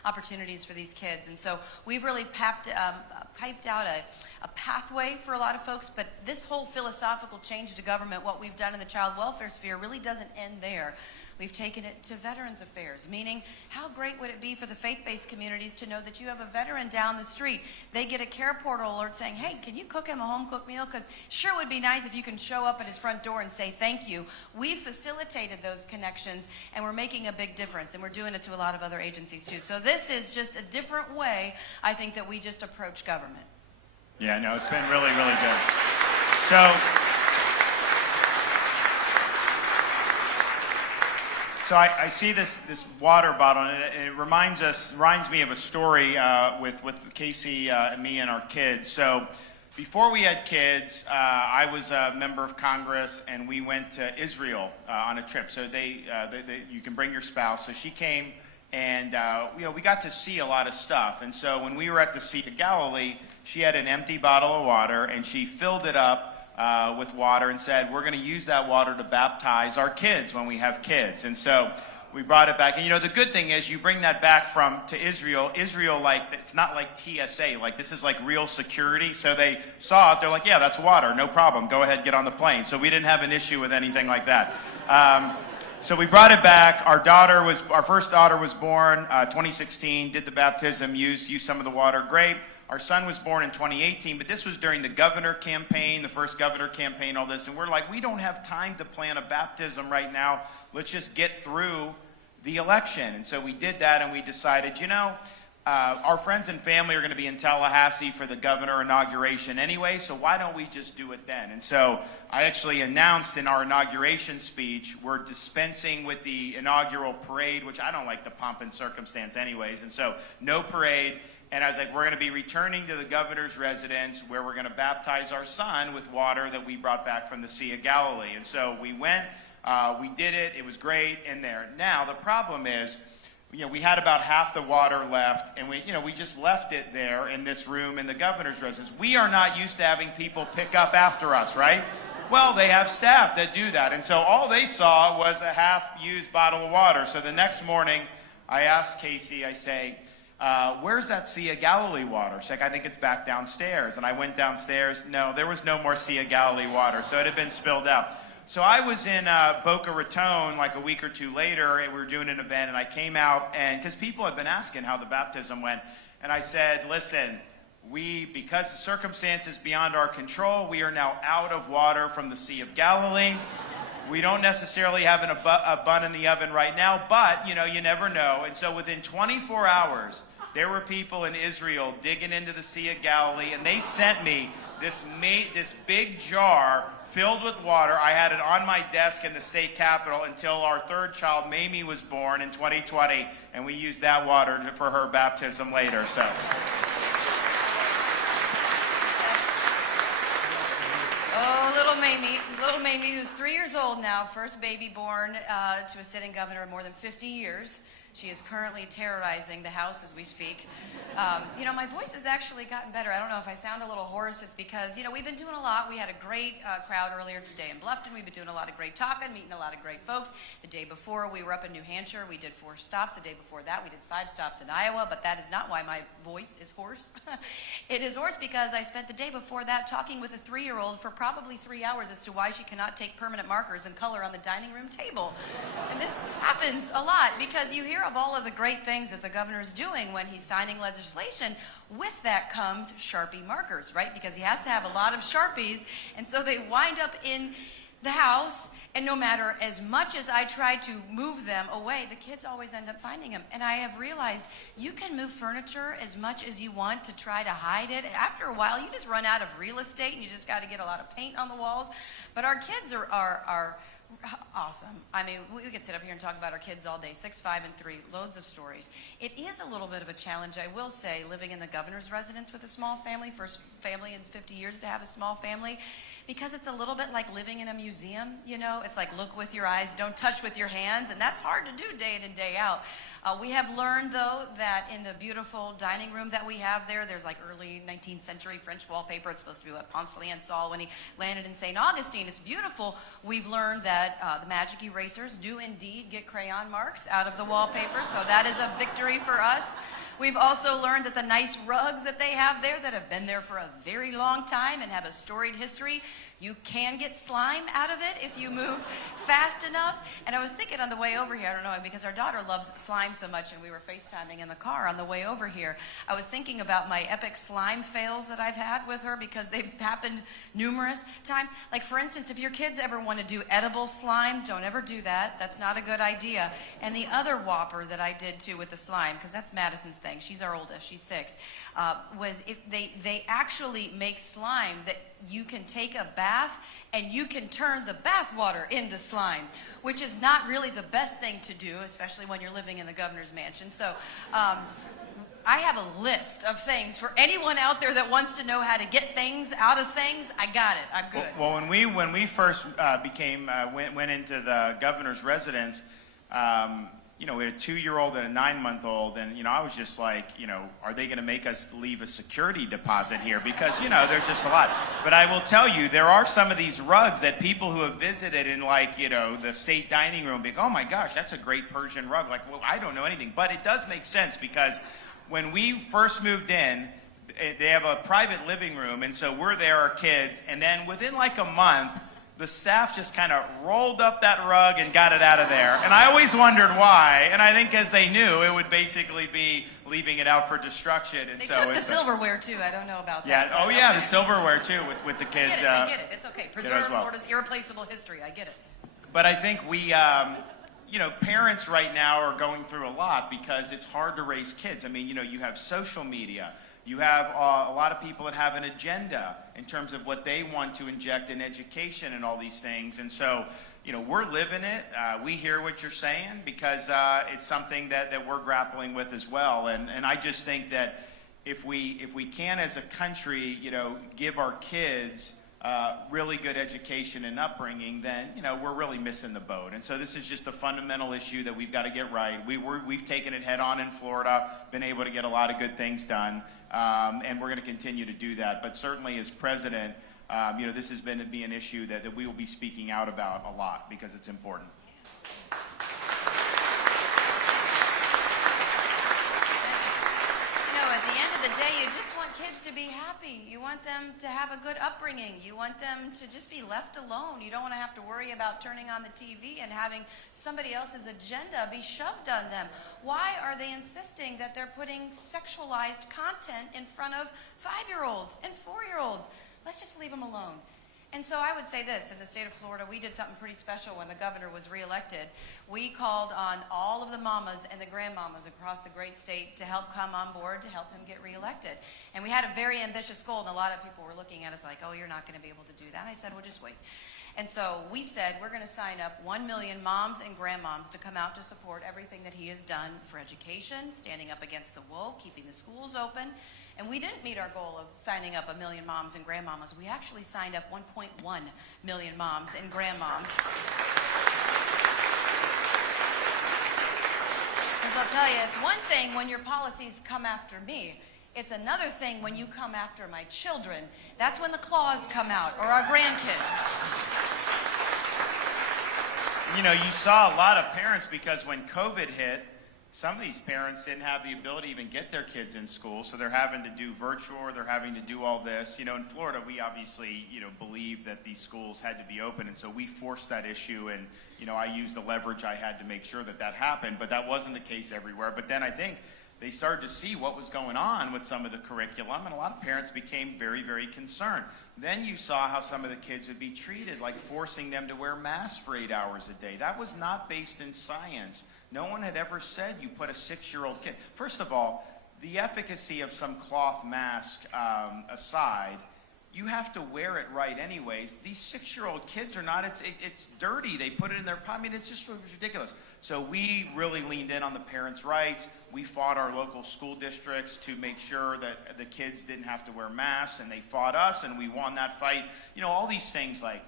opportunities for these kids. And so we've really piped out a pathway for a lot of folks, but this whole philosophical change to government, what we've done in the child welfare sphere, really doesn't end there. We've taken it to Veterans Affairs, meaning how great would it be for the faith-based communities to know that you have a veteran down the street. They get a care portal alert saying, hey, can you cook him a home-cooked meal? Because sure would be nice if you can show up at his front door and say thank you. We've facilitated those connections, and we're making a big difference, and we're doing it to a lot of other agencies too. So this is just a different way, I think, that we just approach government. Yeah, no, it's been really, really good. So I see this water bottle, and it reminds me of a story with Casey and me and our kids. So before we had kids, I was a member of Congress, and we went to Israel on a trip. So you can bring your spouse. So she came, and we got to see a lot of stuff. And so when we were at the Sea of Galilee, she had an empty bottle of water, and she filled it up with water and said, we're going to use that water to baptize our kids when we have kids. And so we brought it back. And the good thing is you bring that back to Israel, like, it's not like TSA, like this is like real security. So they saw it, they're like, yeah, that's water, no problem, go ahead, get on the plane. So we didn't have an issue with anything like that. So we brought it back. Our first daughter was born 2016, did the baptism, used some of the water, great. Our son was born in 2018, but this was during the governor campaign, the first governor campaign, all this. And we're like, we don't have time to plan a baptism right now. Let's just get through the election. And so we did that, and we decided, our friends and family are going to be in Tallahassee for the governor inauguration anyway, so why don't we just do it then? And so I actually announced in our inauguration speech, we're dispensing with the inaugural parade, which I don't like the pomp and circumstance anyways. And so no parade. And I was like, we're going to be returning to the governor's residence where we're going to baptize our son with water that we brought back from the Sea of Galilee. And so we went, we did it, it was great in there. Now, the problem is, we had about half the water left, and we just left it there in this room in the governor's residence. We are not used to having people pick up after us, right? Well, they have staff that do that. And so all they saw was a half-used bottle of water. So the next morning, I asked Casey, I say, where's that Sea of Galilee water? She's like, I think it's back downstairs. And I went downstairs. No, there was no more Sea of Galilee water, so it had been spilled out. So I was in Boca Raton like a week or two later, and we were doing an event, and I came out, and because people had been asking how the baptism went, and I said, listen, because the circumstances beyond our control, we are now out of water from the Sea of Galilee. We don't necessarily have a bun in the oven right now, but, you never know. And so within 24 hours, there were people in Israel digging into the Sea of Galilee, and they sent me this big jar filled with water. I had it on my desk in the state capitol until our third child, Mamie, was born in 2020, and we used that water for her baptism later. So. Oh, little Mamie, who's 3 years old now, first baby born to a sitting governor of more than 50 years. She is currently terrorizing the House as we speak. You know, my voice has actually gotten better. I don't know if I sound a little hoarse. It's because, you know, we've been doing a lot. We had a great crowd earlier today in Bluffton. We've been doing a lot of great talking, meeting a lot of great folks. The day before, we were up in New Hampshire. We did 4 stops. The day before that, we did 5 stops in Iowa, but that is not why my voice is hoarse. It is hoarse because I spent the day before that talking with a 3-year-old for probably 3 hours as to why she cannot take permanent markers and color on the dining room table. And this happens a lot because you hear of all of the great things that the governor is doing when he's signing legislation. With that comes Sharpie markers, right? Because he has to have a lot of Sharpies, and so they wind up in the house, and no matter as much as I try to move them away, the kids always end up finding them. And I have realized you can move furniture as much as you want to try to hide it. After a while, you just run out of real estate, and you just got to get a lot of paint on the walls. But our kids are awesome. I mean, we could sit up here and talk about our kids all day, 6, 5, and 3, loads of stories. It is a little bit of a challenge, I will say, living in the governor's residence with a small family, first family in 50 years to have a small family, because it's a little bit like living in a museum, you know? It's like look with your eyes, don't touch with your hands, and that's hard to do day in and day out. We have learned, though, that in the beautiful dining room that we have there, there's like early 19th century French wallpaper. It's supposed to be what Ponce de Leon saw when he landed in St. Augustine. It's beautiful. We've learned that the magic erasers do indeed get crayon marks out of the wallpaper, so that is a victory for us. We've also learned that the nice rugs that they have there that have been there for a very long time and have a storied history, you can get slime out of it if you move fast enough. And I was thinking on the way over here, I don't know, because our daughter loves slime so much, and we were FaceTiming in the car on the way over here. I was thinking about my epic slime fails that I've had with her because they've happened numerous times. Like, for instance, if your kids ever want to do edible slime, don't ever do that. That's not a good idea. And the other whopper that I did, too, with the slime, because that's Madison's thing. She's our oldest. She's 6. Was if they actually make slime that you can take a bath and you can turn the bath water into slime, which is not really the best thing to do, especially when you're living in the governor's mansion. So I have a list of things for anyone out there that wants to know how to get things out of things. I got it. I'm good. Well, when we first went into the governor's residence, you know, we had a 2-year-old and a 9-month-old, and, you know, I was just like, you know, are they going to make us leave a security deposit here? Because, you know, there's just a lot. But I will tell you, there are some of these rugs that people who have visited in, like, you know, the state dining room, be like, oh my gosh, that's a great Persian rug. Like, well, I don't know anything. But it does make sense because when we first moved in, they have a private living room, and so we're there, our kids, and then within like a month, the staff just kind of rolled up that rug and got it out of there. And I always wondered why. And I think because they knew it would basically be leaving it out for destruction. And they so took the silverware, too. I don't know about that. Yeah. Oh, yeah, the silverware, too, with the kids. I get it. It's okay. Preserve well. Florida's irreplaceable history. I get it. But I think we, you know, parents right now are going through a lot because it's hard to raise kids. I mean, you know, you have social media. You have a lot of people that have an agenda in terms of what they want to inject in education and all these things. And so, you know, we're living it. We hear what you're saying because it's something that we're grappling with as well. And I just think that if we can as a country, you know, give our kids really good education and upbringing, then, you know, we're really missing the boat. And so this is just a fundamental issue that we've got to get right. We've taken it head on in Florida, been able to get a lot of good things done, and we're going to continue to do that. But certainly as president, you know, this has been to be an issue that we will be speaking out about a lot because it's important. You just want kids to be happy. You want them to have a good upbringing. You want them to just be left alone. You don't want to have to worry about turning on the TV and having somebody else's agenda be shoved on them. Why are they insisting that they're putting sexualized content in front of 5-year-olds and 4-year-olds? Let's just leave them alone. And so I would say this, in the state of Florida, we did something pretty special when the governor was reelected. We called on all of the mamas and the grandmamas across the great state to help come on board to help him get reelected. And we had a very ambitious goal, and a lot of people were looking at us like, oh, you're not going to be able to do that. And I said, well, just wait. And so we said we're going to sign up 1 million moms and grandmoms to come out to support everything that he has done for education, standing up against the woke, keeping the schools open. And we didn't meet our goal of signing up 1 million moms and grandmamas. We actually signed up 1.1 million moms and grandmoms. Because Because I'll tell you, it's one thing when your policies come after me. It's another thing when you come after my children. That's when the claws come out, or our grandkids. You know, you saw a lot of parents, because when COVID hit, some of these parents didn't have the ability to even get their kids in school, so they're having to do virtual, or they're having to do all this. You know, in Florida, we obviously, believe that these schools had to be open, and so we forced that issue, and, I used the leverage I had to make sure that that happened, but that wasn't the case everywhere. But then I think they started to see what was going on with some of the curriculum, and a lot of parents became very, very concerned. Then you saw how some of the kids would be treated, like forcing them to wear masks for 8 hours a day. That was not based in science. No one had ever said you put a 6-year-old kid. First of all, the efficacy of some cloth mask aside, you have to wear it right anyways. These 6-year-old kids are not, it's dirty. They put it in their pocket. I mean, it's just ridiculous. So we really leaned in on the parents' rights. We fought our local school districts to make sure that the kids didn't have to wear masks, and they fought us, and we won that fight. All these things like,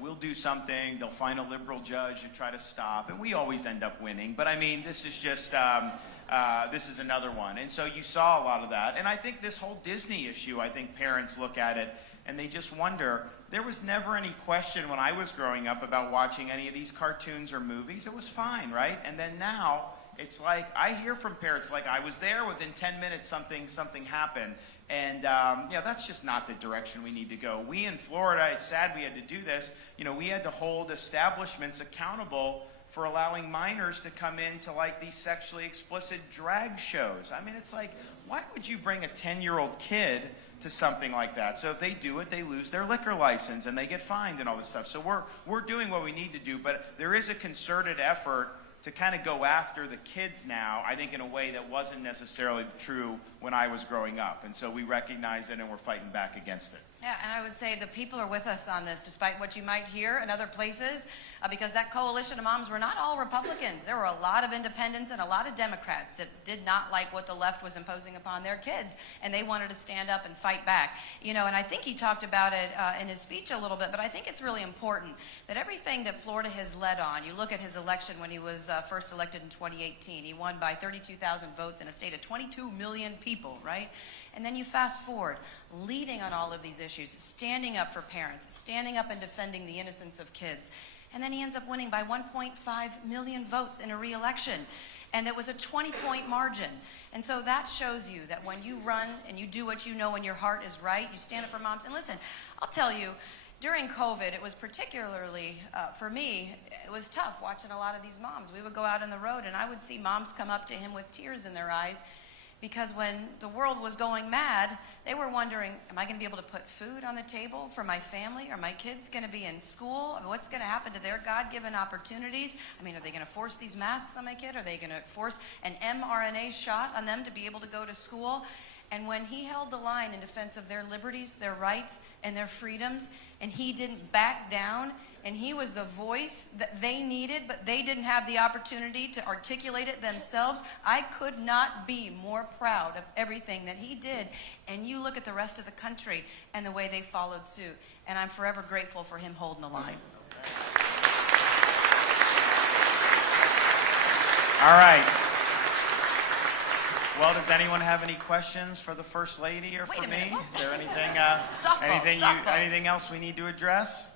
we'll do something, they'll find a liberal judge to try to stop, and we always end up winning. But I mean, this is just, this is another one. And so you saw a lot of that. And I think this whole Disney issue, I think parents look at it and they just wonder, there was never any question when I was growing up about watching any of these cartoons or movies. It was fine, right? And then now, it's like, I hear from parents, like, I was there, within 10 minutes something happened. And that's just not the direction we need to go. We in Florida, it's sad we had to do this, we had to hold establishments accountable for allowing minors to come into like these sexually explicit drag shows. I mean, it's like, why would you bring a 10-year-old kid to something like that? So if they do it, they lose their liquor license and they get fined and all this stuff. So we're doing what we need to do, but there is a concerted effort to kind of go after the kids now, I think in a way that wasn't necessarily true when I was growing up. And so we recognize it and we're fighting back against it. Yeah, and I would say the people are with us on this, despite what you might hear in other places, because that coalition of moms were not all Republicans. There were a lot of independents and a lot of Democrats that did not like what the left was imposing upon their kids, and they wanted to stand up and fight back. And I think he talked about it in his speech a little bit, but I think it's really important that everything that Florida has led on, you look at his election when he was first elected in 2018, he won by 32,000 votes in a state of 22 million people, right? And then you fast forward, leading on all of these issues, standing up for parents, standing up and defending the innocence of kids. And then he ends up winning by 1.5 million votes in a re-election. And it was a 20-point margin. And so that shows you that when you run and you do what you know in your heart is right, you stand up for moms. And listen, I'll tell you, during COVID, it was particularly, for me, it was tough watching a lot of these moms. We would go out on the road and I would see moms come up to him with tears in their eyes, because when the world was going mad, they were wondering, am I going to be able to put food on the table for my family? Are my kids going to be in school? I mean, what's going to happen to their God-given opportunities? I mean, are they going to force these masks on my kid? Are they going to force an mRNA shot on them to be able to go to school? And when he held the line in defense of their liberties, their rights, and their freedoms, and he didn't back down, and he was the voice that they needed, but they didn't have the opportunity to articulate it themselves, I could not be more proud of everything that he did. And you look at the rest of the country and the way they followed suit, and I'm forever grateful for him holding the line. All right. Well, does anyone have any questions for the First Lady or for me? Is there anything, anything else we need to address?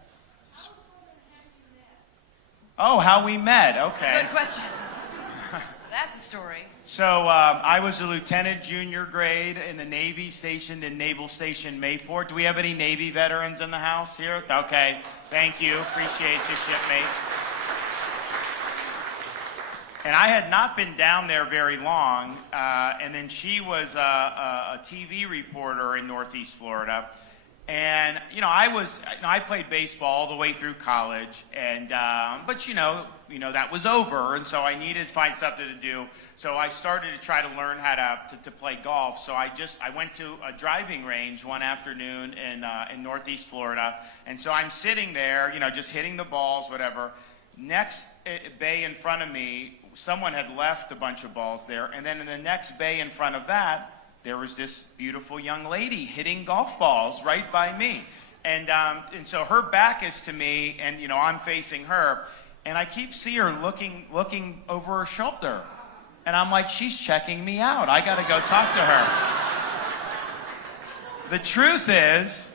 Oh, how we met. Okay. Good question. That's a story. So I was a lieutenant junior grade in the Navy, stationed in Naval Station Mayport. Do we have any Navy veterans in the house here? Okay. Thank you. Appreciate you, shipmate. And I had not been down there very long, and then she was a TV reporter in Northeast Florida. And, I played baseball all the way through college, and, but that was over, and so I needed to find something to do. So I started to try to learn how to play golf. So I went to a driving range one afternoon in Northeast Florida, and so I'm sitting there, just hitting the balls, whatever. Next bay in front of me, someone had left a bunch of balls there, and then in the next bay in front of that, there was this beautiful young lady hitting golf balls right by me. And so her back is to me, and I'm facing her, and I keep seeing her looking over her shoulder. And I'm like, she's checking me out. I got to go talk to her. The truth is,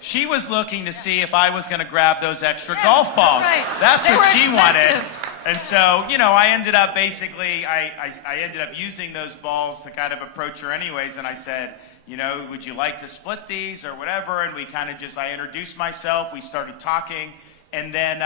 she was looking to see if I was going to grab those extra golf balls. That's right. That's They what were she expensive. wanted. And so, you know, I ended up basically, I ended up using those balls to kind of approach her anyways. And I said, you know, would you like to split these or whatever? And we kind of just, I introduced myself. We started talking. And then,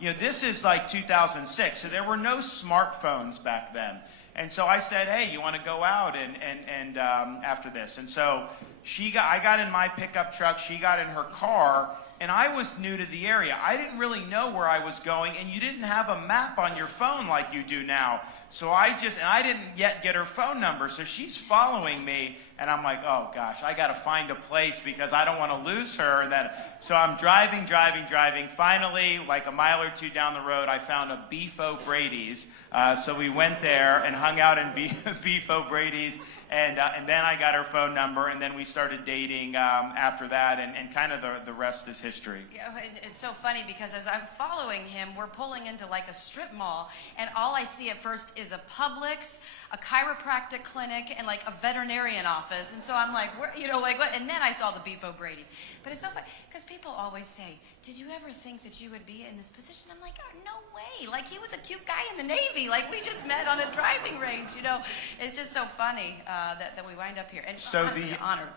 you know, this is like 2006. So there were no smartphones back then. And so I said, hey, you want to go out and after this? And so I got in my pickup truck. She got in her car. And I was new to the area. I didn't really know where I was going, and you didn't have a map on your phone like you do now. So I didn't yet get her phone number. So she's following me, and I'm like, oh gosh, I got to find a place because I don't want to lose her. And then, so I'm driving. Finally, like a mile or two down the road, I found a Beef O'Brady's. So we went there and hung out in Beef O'Brady's, and then I got her phone number, and then we started dating after that, and kind of the rest is history. Yeah, it's so funny because as I'm following him, we're pulling into like a strip mall, and all I see at first is a Publix, a chiropractic clinic, and like a veterinarian office. And so I'm like, where, you know, like what? And then I saw the Beef O'Brady's. But it's so funny because people always say, did you ever think that you would be in this position? I'm like, oh, no way. Like, he was a cute guy in the Navy. Like, we just met on a driving range, you know. It's just so funny that we wind up here. And So honestly, an honor.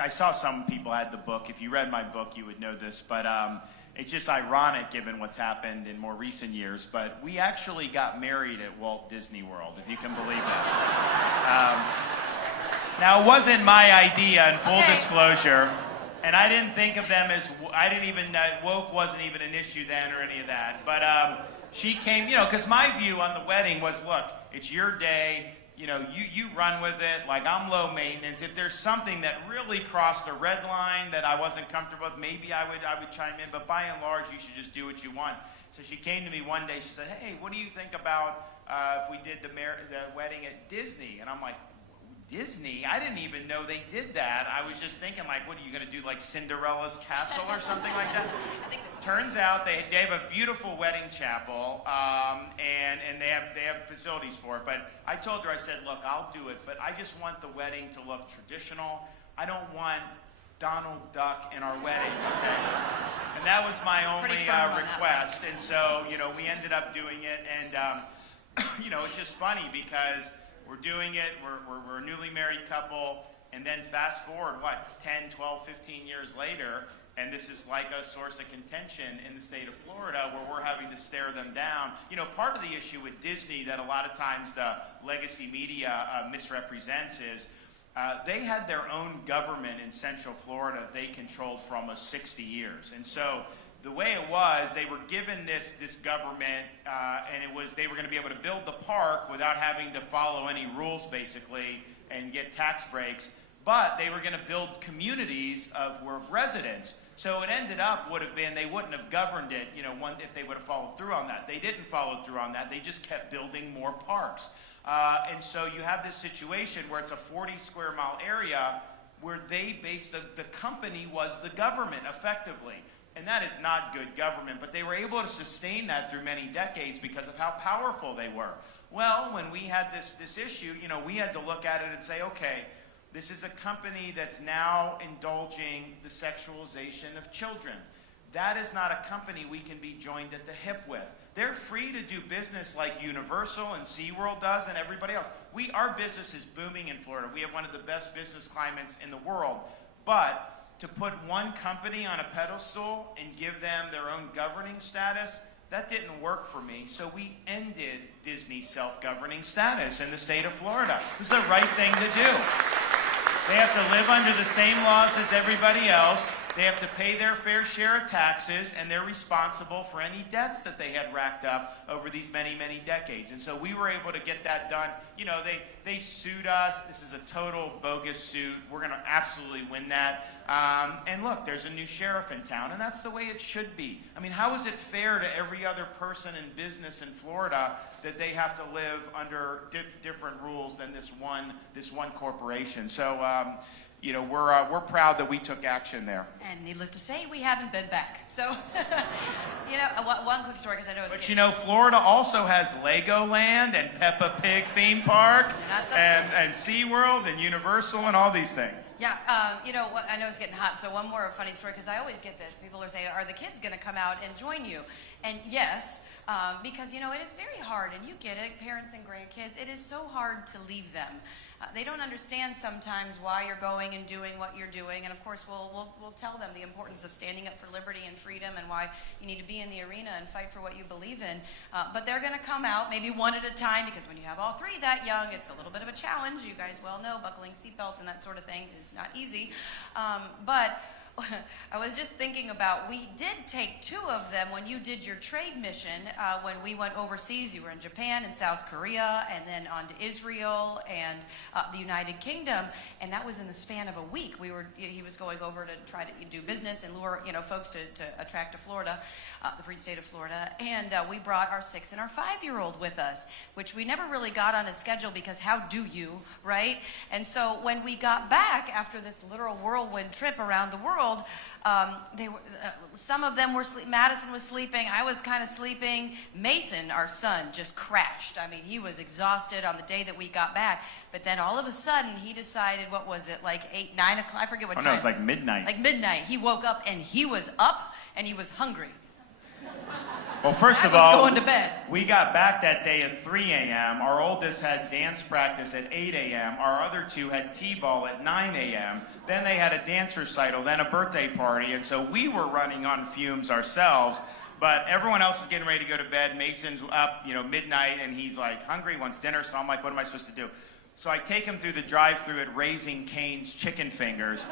I saw some people had the book. If you read my book, you would know this. But it's just ironic given what's happened in more recent years. But we actually got married at Walt Disney World, if you can believe that. Now, it wasn't my idea, in full disclosure. And I didn't think of them as, woke wasn't even an issue then or any of that. But she came, you know, because my view on the wedding was, look, it's your day. You know, you run with it. Like, I'm low maintenance. If there's something that really crossed a red line that I wasn't comfortable with, maybe I would chime in. But by and large, you should just do what you want. So she came to me one day. She said, hey, what do you think about if we did the wedding at Disney? And I'm like, Disney? I didn't even know they did that. I was just thinking, like, what are you going to do, like Cinderella's Castle or something like that? Turns out they have a beautiful wedding chapel, and they have facilities for it. But I told her, I said, look, I'll do it, but I just want the wedding to look traditional. I don't want Donald Duck in our wedding, okay? And that was my only request. And so, you know, we ended up doing it, and you know, it's just funny because we're doing it, we're a newly married couple, and then fast forward, 10, 12, 15 years later, and this is like a source of contention in the state of Florida where we're having to stare them down. You know, part of the issue with Disney that a lot of times the legacy media misrepresents is they had their own government in Central Florida they controlled for almost 60 years. And so the way it was, they were given this government, and it was they were going to be able to build the park without having to follow any rules, basically, and get tax breaks. But they were going to build communities of residents. So it ended up would have been they wouldn't have governed it, you know, if they would have followed through on that. They didn't follow through on that. They just kept building more parks. And so you have this situation where it's a 40 square mile area where they based the company was the government effectively. And that is not good government, but they were able to sustain that through many decades because of how powerful they were. Well, when we had this issue, you know, we had to look at it and say, okay, this is a company that's now indulging the sexualization of children. That is not a company we can be joined at the hip with. They're free to do business like Universal and SeaWorld does and everybody else. Our business is booming in Florida. We have one of the best business climates in the world. But to put one company on a pedestal and give them their own governing status, that didn't work for me. So we ended Disney's self-governing status in the state of Florida. It was the right thing to do. They have to live under the same laws as everybody else. They have to pay their fair share of taxes, and they're responsible for any debts that they had racked up over these many, many decades. And so we were able to get that done. You know, they sued us. This is a total bogus suit. We're going to absolutely win that. And look, there's a new sheriff in town, and that's the way it should be. I mean, how is it fair to every other person in business in Florida that they have to live under different rules than this one corporation? So, we're proud that we took action there. And needless to say, we haven't been back. So, one quick story, because I know it's... But Florida also has Legoland and Peppa Pig theme park and SeaWorld and Universal and all these things. Yeah, I know it's getting hot, so one more funny story, because I always get this. People are saying, are the kids going to come out and join you? And yes, because, it is very hard, and you get it, parents and grandkids, it is so hard to leave them. They don't understand sometimes why you're going and doing what you're doing, and of course we'll tell them the importance of standing up for liberty and freedom and why you need to be in the arena and fight for what you believe in. But they're going to come out maybe one at a time, because when you have all three that young, it's a little bit of a challenge. You guys well know buckling seatbelts and that sort of thing is not easy. But I was just thinking about, we did take 2 of them when you did your trade mission, when we went overseas. You were in Japan and South Korea, and then on to Israel and the United Kingdom, and that was in the span of a week. He was going over to try to do business and lure folks to attract to Florida, the free state of Florida, and we brought our 6 and our 5-year-old with us, which we never really got on a schedule, because how do you, right? And so when we got back after this literal whirlwind trip around the world, some of them were sleeping. Madison was sleeping. I was kind of sleeping. Mason, our son, just crashed. I mean, he was exhausted on the day that we got back. But then all of a sudden, he decided, what was it, like 8, 9 o'clock? I forget what time. Oh, no, it was like midnight. Like midnight. He woke up, and he was up, and he was hungry. Well, first I of was all, going to bed. We got back that day at 3 a.m. Our oldest had dance practice at 8 a.m. Our other 2 had t-ball at 9 a.m. Then they had a dance recital, then a birthday party, and so we were running on fumes ourselves. But everyone else is getting ready to go to bed. Mason's up, midnight, and he's like hungry, wants dinner. So I'm like, what am I supposed to do? So I take him through the drive-thru at Raising Cane's Chicken Fingers.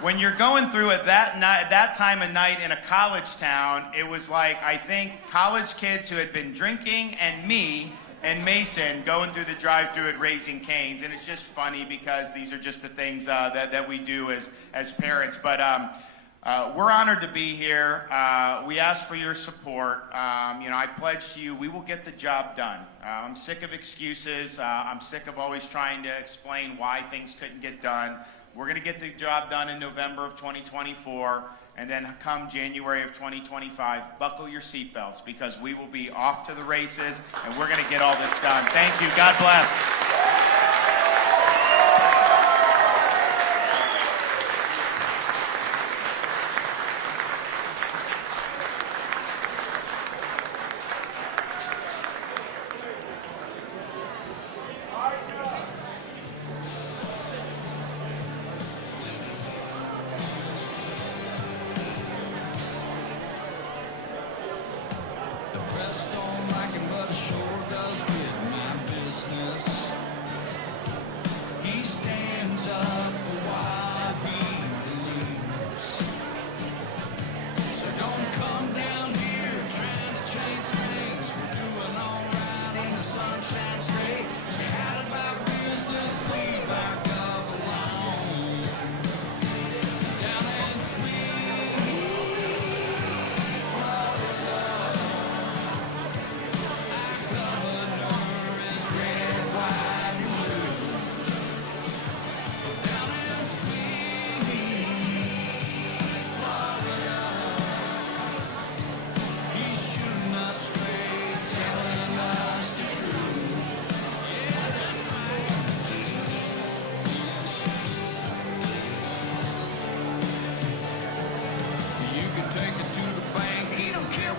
When you're going through it that time of night in a college town, it was like, I think, college kids who had been drinking and me and Mason going through the drive-thru at Raising Cane's. And it's just funny, because these are just the things that we do as parents. But we're honored to be here. We ask for your support. I pledge to you, we will get the job done. I'm sick of excuses. I'm sick of always trying to explain why things couldn't get done. We're going to get the job done in November of 2024, and then come January of 2025, buckle your seatbelts, because we will be off to the races, and we're going to get all this done. Thank you. God bless. He stands up.